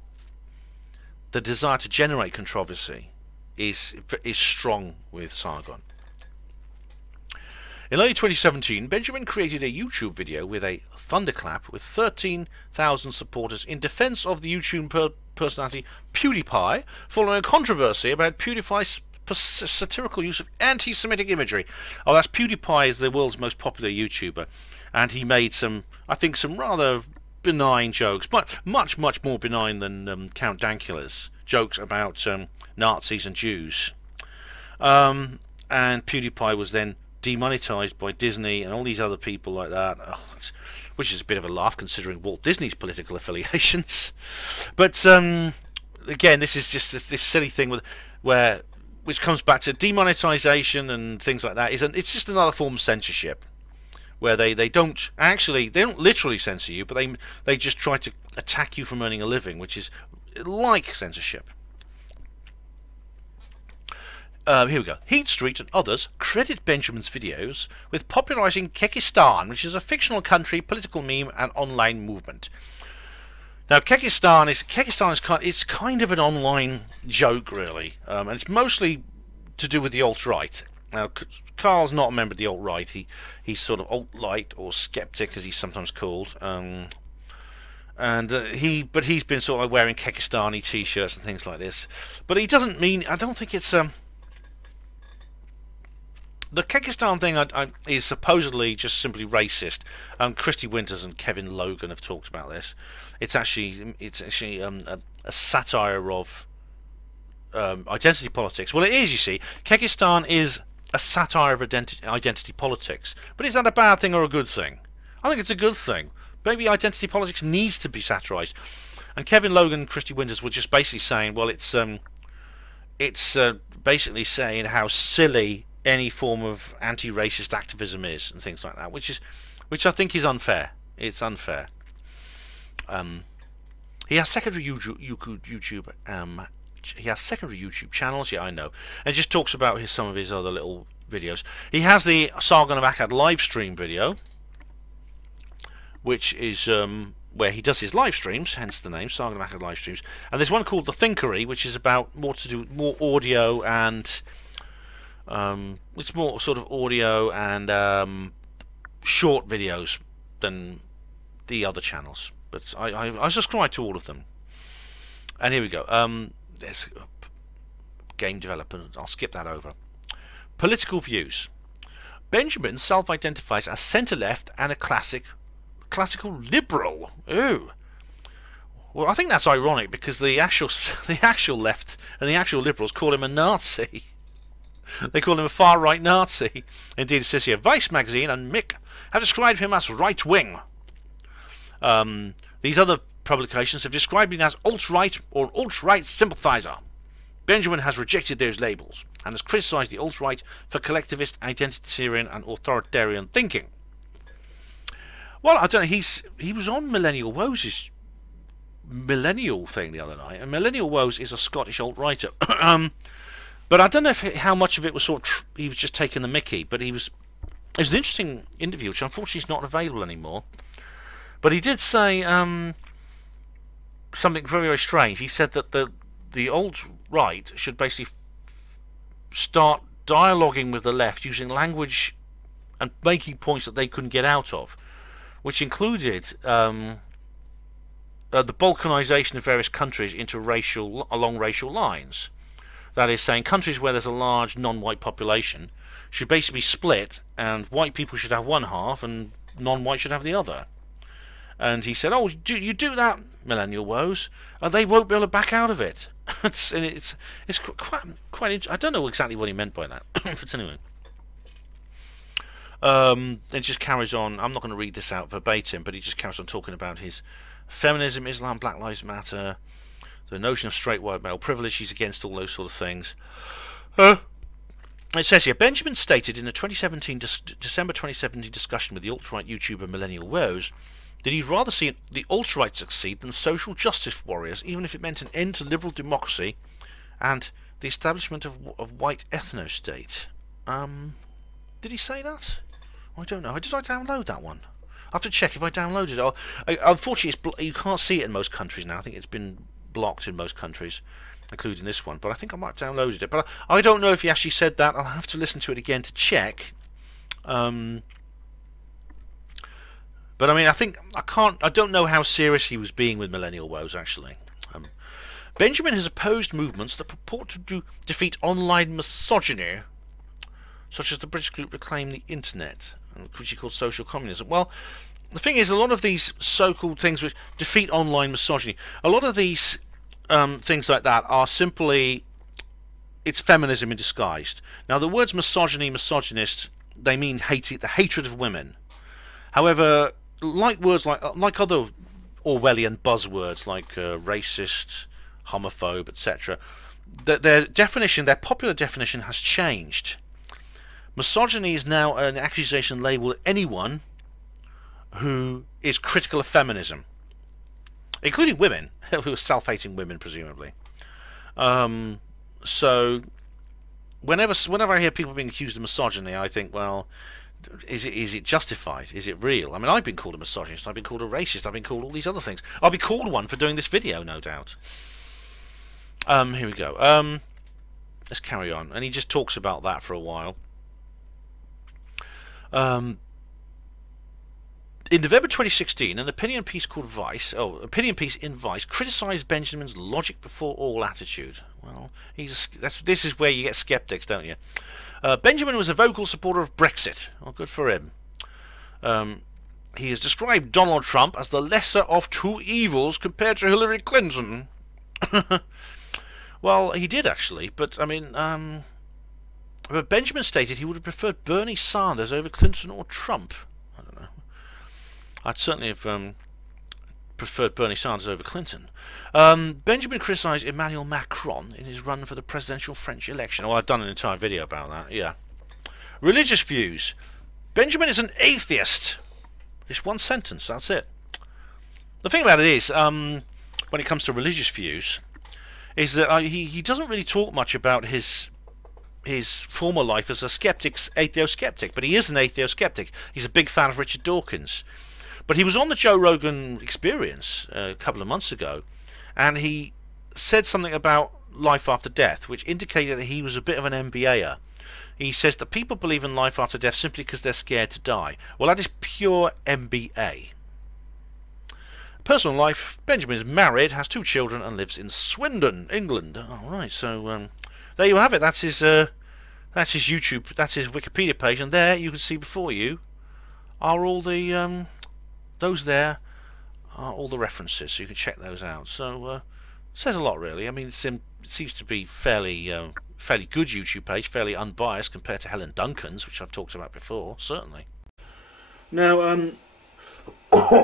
The desire to generate controversy is strong with Sargon. In early 2017, Benjamin created a YouTube video with a thunderclap with 13,000 supporters in defense of the YouTube personality PewDiePie, following a controversy about PewDiePie's satirical use of anti-Semitic imagery. Oh, that's PewDiePie is the world's most popular YouTuber, and he made some rather benign jokes, but much more benign than Count Dankula's jokes about Nazis and Jews. And PewDiePie was then demonetized by Disney and all these other people like that, which is a bit of a laugh considering Walt Disney's political affiliations. But again, this is just this silly thing which comes back to demonetization and things like that. It's just another form of censorship, where they don't literally censor you, but they just try to attack you from earning a living, which is like censorship. Here we go. Heat Street and others credit Benjamin's videos with popularizing Kekistan, which is a fictional country, political meme, and online movement. Now, Kekistan is kind of an online joke, really, and it's mostly to do with the alt-right. Now, Carl's not a member of the alt-right. He's sort of alt-light, or skeptic, as he's sometimes called. But he's been sort of wearing Kekistani t-shirts and things like this. But he doesn't mean. I don't think it's the Kekistan thing is supposedly just simply racist. Christy Winters and Kevin Logan have talked about this. It's actually a satire of identity politics. Well, it is. You see, Kekistan is a satire of identity politics. But is that a bad thing or a good thing? I think it's a good thing. Maybe identity politics needs to be satirized. And Kevin Logan and Christy Winters were just basically saying, well, it's basically saying how silly any form of anti-racist activism is, and things like that, which I think is unfair. It's unfair. He has secondary YouTube. He has secondary YouTube channels. Yeah, I know. And just talks about some of his other little videos. He has the Sargon of Akkad live stream video, which is where he does his live streams, hence the name Sargon of Akkad live streams. And there's one called The Thinkery, which is about more audio and it's more sort of audio and short videos than the other channels. But I subscribe to all of them. And here we go. There's game development. I'll skip that over. Political views. Benjamin self-identifies as centre-left and a classical liberal. Ooh. Well, I think that's ironic, because the actual left and the actual liberals call him a Nazi. They call him a far-right Nazi. Indeed, it says here, Vice magazine and Mick have described him as right-wing. These other publications have described him as alt-right or alt-right sympathizer. Benjamin has rejected those labels and has criticised the alt-right for collectivist, identitarian and authoritarian thinking. Well, I don't know, he was on Millennial Woes' Millennial thing the other night, and Millennial Woes is a Scottish alt-righter. But I don't know how much of it was he was just taking the mickey, but it was an interesting interview, which unfortunately is not available anymore. But he did say something very, very strange. He said that the alt-right should basically start dialoguing with the left using language and making points that they couldn't get out of, which included the balkanization of various countries along racial lines. That is, saying countries where there's a large non-white population should basically split, and white people should have one half and non-white should have the other. And he said, "Oh, you do that, Millennial Woes, they won't be able to back out of it." It's quite interesting. I don't know exactly what he meant by that, but anyway. It just carries on. I'm not going to read this out verbatim, but he just carries on talking about his feminism, Islam, Black Lives Matter, the notion of straight white male privilege. He's against all those sort of things. It says here, Benjamin stated in a December 2017 discussion with the alt-right YouTuber Millennial Woes that he'd rather see the alt-right succeed than social justice warriors, even if it meant an end to liberal democracy and the establishment of white ethno-state. Did he say that? I don't know. Did I download that one? I have to check if I downloaded it. Unfortunately, you can't see it in most countries now. I think it's been blocked in most countries, including this one. But I think I might have downloaded it. But I don't know if he actually said that. I'll have to listen to it again to check. But I mean, I don't know how serious he was being with Millennial Woes, actually. Benjamin has opposed movements that purport to defeat online misogyny, such as the British group Reclaim the Internet, which he calls social communism. Well, the thing is, a lot of these so-called things which defeat online misogyny, a lot of these things like that are simply, it's feminism in disguise. Now, the words misogyny, misogynist, they mean the hatred of women. However, like words like other Orwellian buzzwords like racist, homophobe, etc., their popular definition has changed. Misogyny is now an accusation labelled at anyone who is critical of feminism, including women, who are self-hating women, presumably. So, whenever I hear people being accused of misogyny, I think, well, is it justified? Is it real? I mean, I've been called a misogynist, I've been called a racist, I've been called all these other things. I'll be called one for doing this video, no doubt. Here we go. Let's carry on. And he just talks about that for a while. In November 2016, an opinion piece called Opinion Piece in Vice criticised Benjamin's logic before all attitude. Well, this is where you get skeptics, don't you? Benjamin was a vocal supporter of Brexit. Well, good for him. He has described Donald Trump as the lesser of two evils compared to Hillary Clinton. Well, he did actually, but I mean, but Benjamin stated he would have preferred Bernie Sanders over Clinton or Trump. I don't know. I'd certainly have preferred Bernie Sanders over Clinton. Benjamin criticised Emmanuel Macron in his run for the presidential French election. Oh, I've done an entire video about that, yeah. Religious views. Benjamin is an atheist. Just one sentence, that's it. The thing about it is, when it comes to religious views, is that he doesn't really talk much about his former life as a atheoskeptic, but he is an atheoskeptic. He's a big fan of Richard Dawkins. But he was on the Joe Rogan Experience a couple of months ago, and he said something about life after death, which indicated that he was a bit of an MBAer. He says that people believe in life after death simply because they're scared to die. Well, that is pure MBA. Personal life, Benjamin is married, has 2 children, and lives in Swindon, England. All right, so there you have it. That's his YouTube, that's his Wikipedia page, and there you can see before you are all the those there are all the references, so you can check those out. So says a lot, really. I mean, it seems to be fairly good YouTube page, fairly unbiased compared to Helen Duncan's, which I've talked about before, certainly. Now,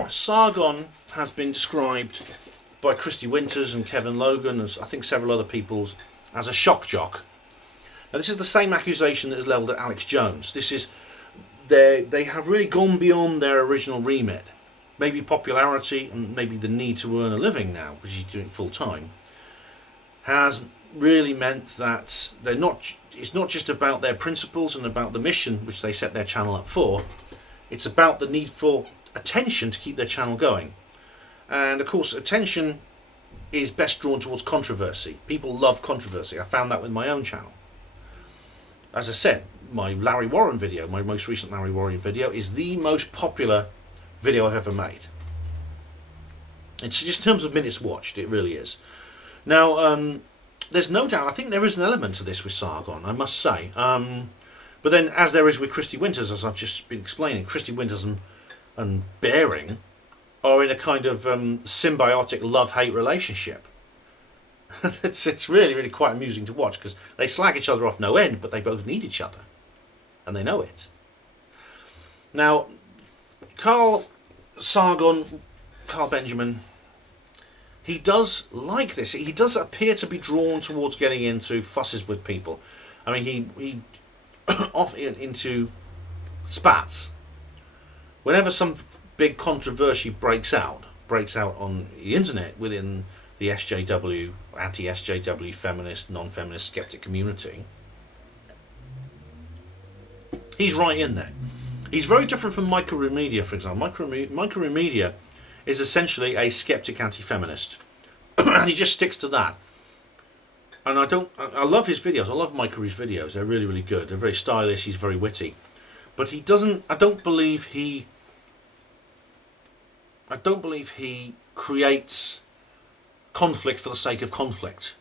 Sargon has been described by Christy Winters and Kevin Logan, as I think several other people, as a shock jock. Now, this is the same accusation that is levelled at Alex Jones. This is they have really gone beyond their original remit. Maybe popularity and maybe the need to earn a living now, because he's doing it full time, has really meant that it's not just about their principles and about the mission which they set their channel up for. It's about the need for attention to keep their channel going. And of course, attention is best drawn towards controversy. People love controversy. I found that with my own channel. As I said, my Larry Warren video, my most recent Larry Warren video, is the most popular video I've ever made. It's just in terms of minutes watched, it really is. Now, there's no doubt, I think there is an element to this with Sargon, I must say. But then, as there is with Christy Winters, as I've just been explaining, Christy Winters and Baring are in a kind of symbiotic love-hate relationship. It's really, really quite amusing to watch, because they slag each other off no end, but they both need each other. And they know it. Now, Carl Benjamin, he does like this. He does appear to be drawn towards getting into fusses with people. I mean, off into spats. Whenever some big controversy breaks out on the internet within the SJW, anti-SJW, feminist, non-feminist, skeptic community, he's right in there. He's very different from Micro Remedia, for example. Micro Remedia is essentially a skeptic anti-feminist, and he just sticks to that. And I love his videos. I love Micro's videos. They're really, really good. They're very stylish. He's very witty, but he doesn't. I don't believe he creates conflict for the sake of conflict.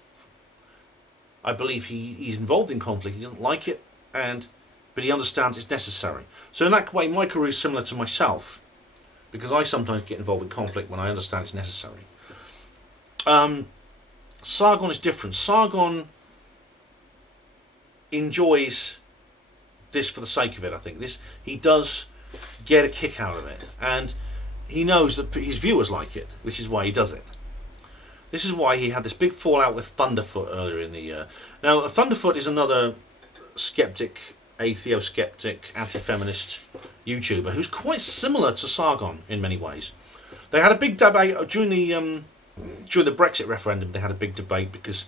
I believe he's involved in conflict. He doesn't like it, but he understands it's necessary. So in that way, Micro is similar to myself, because I sometimes get involved in conflict when I understand it's necessary. Sargon is different. Sargon enjoys this for the sake of it, I think. He does get a kick out of it, and he knows that his viewers like it, which is why he does it. This is why he had this big fallout with Thunderfoot earlier in the year. Now, Thunderfoot is another skeptic, atheo-skeptic, anti-feminist YouTuber who's quite similar to Sargon in many ways. They had a big debate during the Brexit referendum. They had a big debate because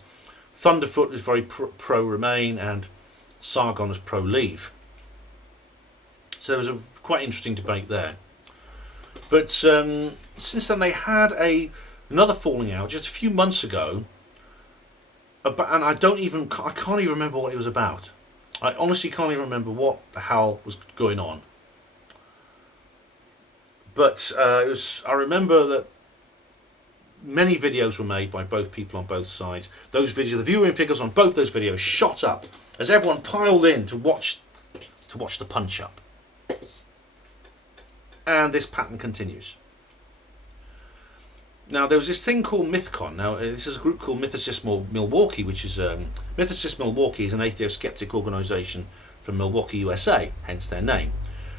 Thunderfoot was very pro-Remain and Sargon was pro-Leave. So there was a quite interesting debate there. But since then they had another falling out just a few months ago, and I can't even remember what it was about. I honestly can't even remember what the hell was going on. But I remember that many videos were made by both people on both sides. Those videos, the viewing figures on both those videos shot up as everyone piled in to watch the punch up. And this pattern continues. Now, there was this thing called MythCon. Now, this is a group called Mythicist Milwaukee, which is Mythicist Milwaukee is an atheo-skeptic organisation from Milwaukee, USA, hence their name.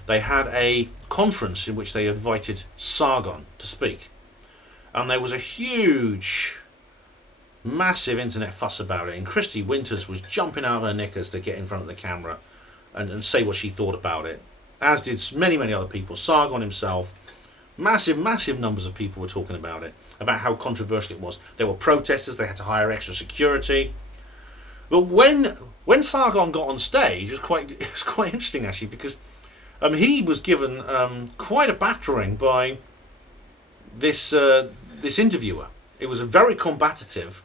They had a conference in which they invited Sargon to speak, and there was a huge, massive internet fuss about it. And Christy Winters was jumping out of her knickers to get in front of the camera and say what she thought about it, as did many, many other people. Sargon himself. Massive numbers of people were talking about it, about how controversial it was. There were protesters, they had to hire extra security. But when Sargon got on stage, it was quite interesting actually, because he was given quite a battering by this interviewer. It was a very combative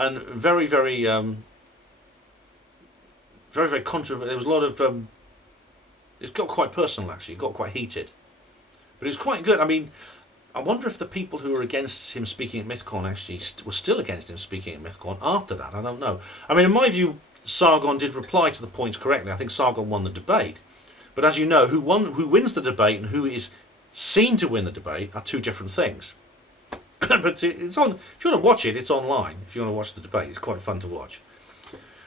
and very controversial. There was a lot of it got quite personal actually. It got quite heated. But it was quite good. I mean, I wonder if the people who were against him speaking at MythCon actually were still against him speaking at MythCon after that. I don't know. I mean, in my view, Sargon did reply to the points correctly. I think Sargon won the debate. But as you know, who wins the debate and who is seen to win the debate are two different things. But it's on. If you want to watch it, it's online. If you want to watch the debate, it's quite fun to watch.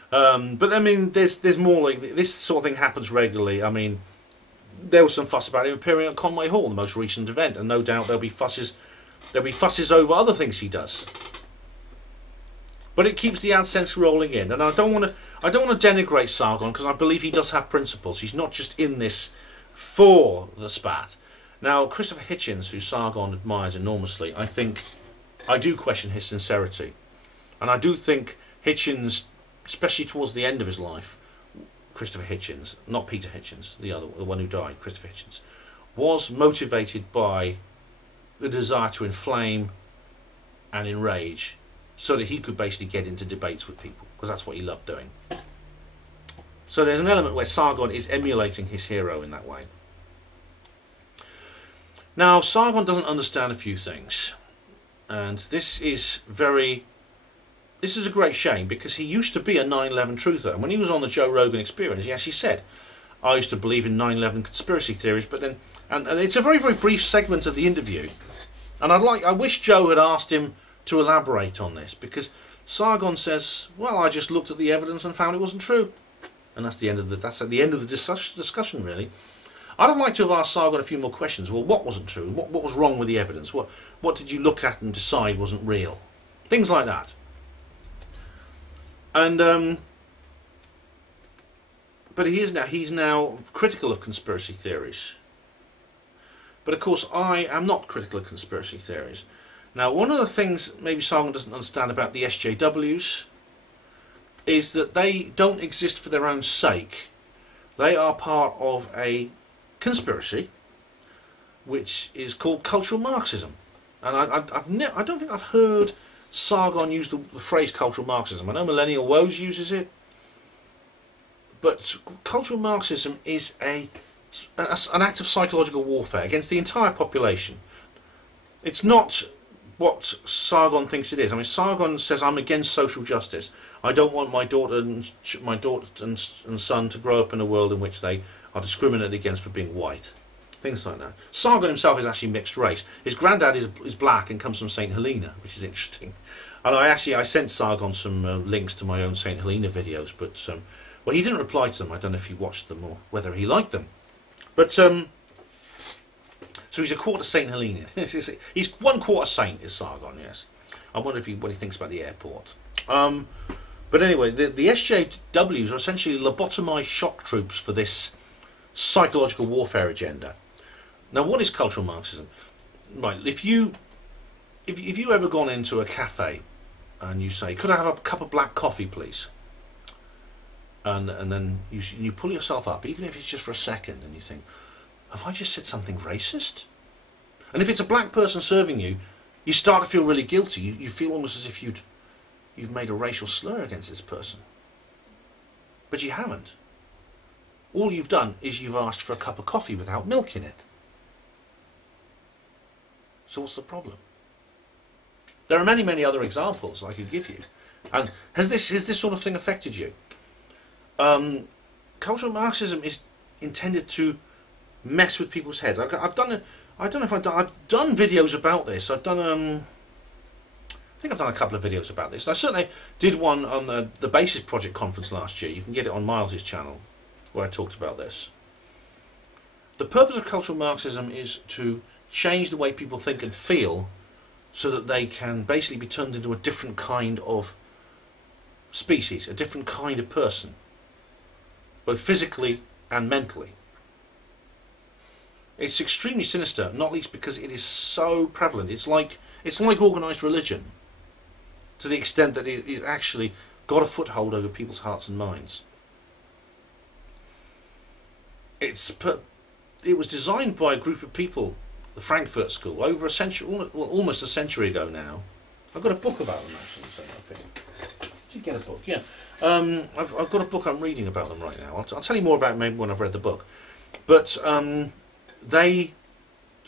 But I mean, there's more like this sort of thing happens regularly. I mean, there was some fuss about him appearing at Conway Hall, the most recent event, and no doubt there'll be fusses over other things he does. But it keeps the AdSense rolling in, and I don't want to denigrate Sargon, because I believe he does have principles. He's not just in this for the spat. Now, Christopher Hitchens, who Sargon admires enormously, I do question his sincerity, and I do think Hitchens, especially towards the end of his life, Christopher Hitchens, not Peter Hitchens, the one who died, Christopher Hitchens, was motivated by the desire to inflame and enrage so that he could basically get into debates with people, because that's what he loved doing. So there's an element where Sargon is emulating his hero in that way. Now, Sargon doesn't understand a few things, and this is a great shame, because he used to be a 9/11 truther, and when he was on the Joe Rogan Experience, he actually said, I used to believe in 9/11 conspiracy theories, but then, and it's a very brief segment of the interview, and I wish Joe had asked him to elaborate on this, because Sargon says, well, I just looked at the evidence and found it wasn't true, and that's at the end of the discussion really. I'd have liked to have asked Sargon a few more questions. Well, what wasn't true? What was wrong with the evidence? What did you look at and decide wasn't real? Things like that. And but he's now critical of conspiracy theories. But of course, I am not critical of conspiracy theories. Now, one of the things maybe Sargon doesn't understand about the SJWs is that they don't exist for their own sake. They are part of a conspiracy which is called cultural Marxism. And I don't think I've heard Sargon use the phrase cultural Marxism. I know Millennial Woes uses it, but cultural Marxism is an act of psychological warfare against the entire population. It's not what Sargon thinks it is. I mean, Sargon says, I'm against social justice. I don't want my daughter and son to grow up in a world in which they are discriminated against for being white. Things like that. Sargon himself is actually mixed race. His granddad is black and comes from St. Helena, which is interesting. And I sent Sargon some links to my own St. Helena videos, but well, he didn't reply to them. I don't know if he watched them or whether he liked them. But so he's a quarter St. Helena. He's 1/4 saint, is Sargon, yes. I wonder what he thinks about the airport. But anyway, the SJWs are essentially lobotomized shock troops for this psychological warfare agenda. Now, what is cultural Marxism? Right, if you ever gone into a cafe and you say, could I have a cup of black coffee, please? And then you pull yourself up, even if it's just for a second, and you think, have I just said something racist? And if it's a black person serving you, you start to feel really guilty. You feel almost as if you've made a racial slur against this person. But you haven't. All you've done is you've asked for a cup of coffee without milk in it. So what's the problem? There are many, many other examples I could give you. And has this sort of thing affected you? Cultural Marxism is intended to mess with people's heads. I've done videos about this. I think I've done a couple of videos about this. I certainly did one on the Basis Project conference last year. You can get it on Miles's channel, where I talked about this. The purpose of cultural Marxism is to change the way people think and feel so that they can basically be turned into a different kind of species, a different kind of person, both physically and mentally. It's extremely sinister, not least because it is so prevalent. It's like organised religion, to the extent that it's actually got a foothold over people's hearts and minds. It was designed by a group of people, the Frankfurt School, over a century, almost a century ago now. I've got a book about them actually. Did you get a book? Yeah. I've got a book I'm reading about them right now. I'll tell you more about it maybe when I've read the book. But they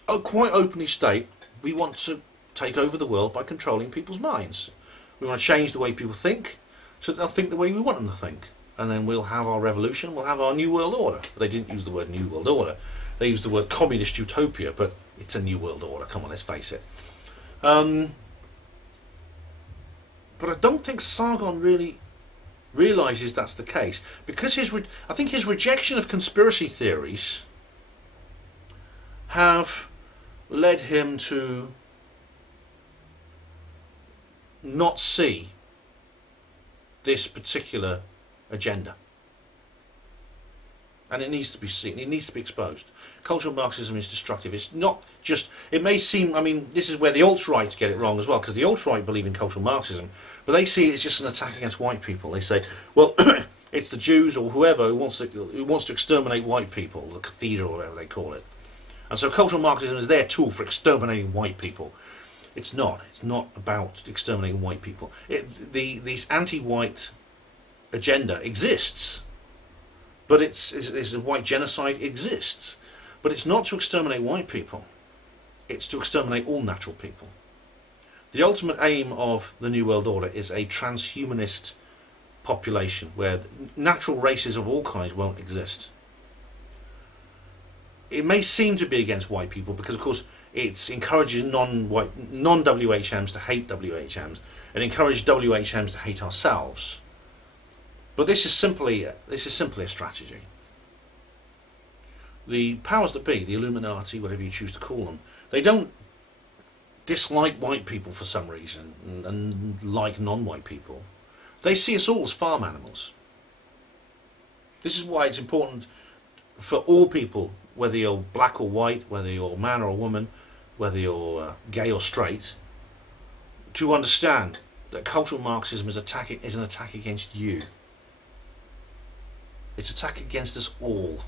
quite openly state, we want to take over the world by controlling people's minds. We want to change the way people think, so they'll think the way we want them to think. And then we'll have our revolution, we'll have our new world order. They didn't use the word new world order. They used the word communist utopia, but it's a new world order, come on, let's face it. But I don't think Sargon really realises that's the case, because I think his rejection of conspiracy theories have led him to not see this particular agenda. And it needs to be seen, it needs to be exposed. Cultural Marxism is destructive. It's not just, it may seem, I mean, this is where the alt-right get it wrong as well, because the alt-right believe in cultural Marxism, but they see it as just an attack against white people. They say, well, it's the Jews or whoever who wants to exterminate white people, the cathedral or whatever they call it. And so cultural Marxism is their tool for exterminating white people. It's not. It's not about exterminating white people. This anti-white agenda exists, but it's a white genocide exists, but it's not to exterminate white people. It's to exterminate all natural people. The ultimate aim of the New World Order is a transhumanist population where natural races of all kinds won't exist. It may seem to be against white people because, of course, it encourages non-WHMs to hate WHMs and encourages WHMs to hate ourselves. But this is simply a strategy. The powers that be, the Illuminati, whatever you choose to call them, they don't dislike white people for some reason and like non-white people. They see us all as farm animals. This is why it's important for all people, whether you're black or white, whether you're a man or a woman, whether you're gay or straight, to understand that cultural Marxism is an attack against you. It's an attack against us all.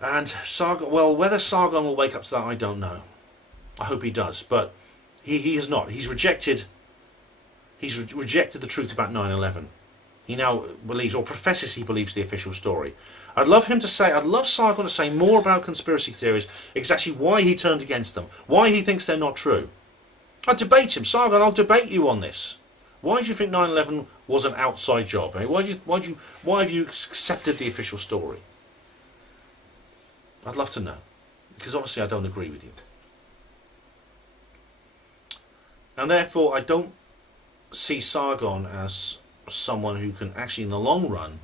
And Sargon, well, whether Sargon will wake up to that, I don't know. I hope he does, but he has not. He's rejected the truth about 9/11. He now believes, or professes he believes, the official story. I'd love Sargon to say more about conspiracy theories, exactly why he turned against them, why he thinks they're not true. I'd debate him. Sargon, I'll debate you on this. Why do you think 9/11 was an outside job? Eh? Why have you accepted the official story? I'd love to know, because obviously I don't agree with you. And therefore I don't see Sargon as someone who can actually in the long run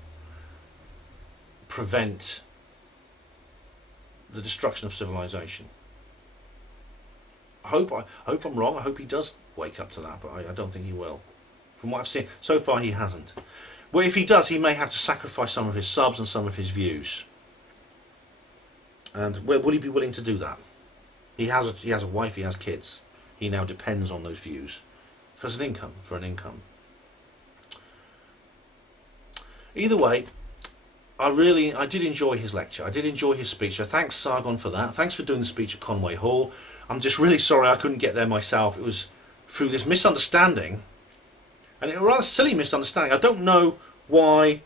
prevent the destruction of civilization. I hope I'm wrong. I hope he does wake up to that, but I don't think he will. From what I've seen so far, he hasn't. Well, if he does, he may have to sacrifice some of his subs and some of his views. And will he be willing to do that? He has a wife, he has kids. He now depends on those views for an income. Either way, I did enjoy his lecture. I did enjoy his speech. So thanks, Sargon, for that. Thanks for doing the speech at Conway Hall. I'm just really sorry I couldn't get there myself. It was through this misunderstanding, and a rather silly misunderstanding. I don't know why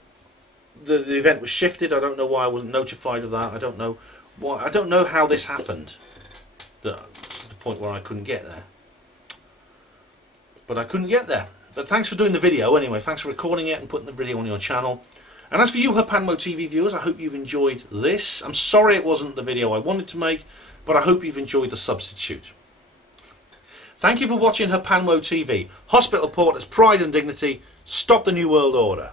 the event was shifted. I don't know why I wasn't notified of that. I don't know why. I don't know how this happened. To the point where I couldn't get there. But I couldn't get there. But thanks for doing the video anyway. Thanks for recording it and putting the video on your channel. And as for you Herpanmo TV viewers, I hope you've enjoyed this. I'm sorry it wasn't the video I wanted to make, but I hope you've enjoyed the substitute. Thank you for watching Herpanmo TV. Hospital Port as pride and dignity. Stop the New World Order.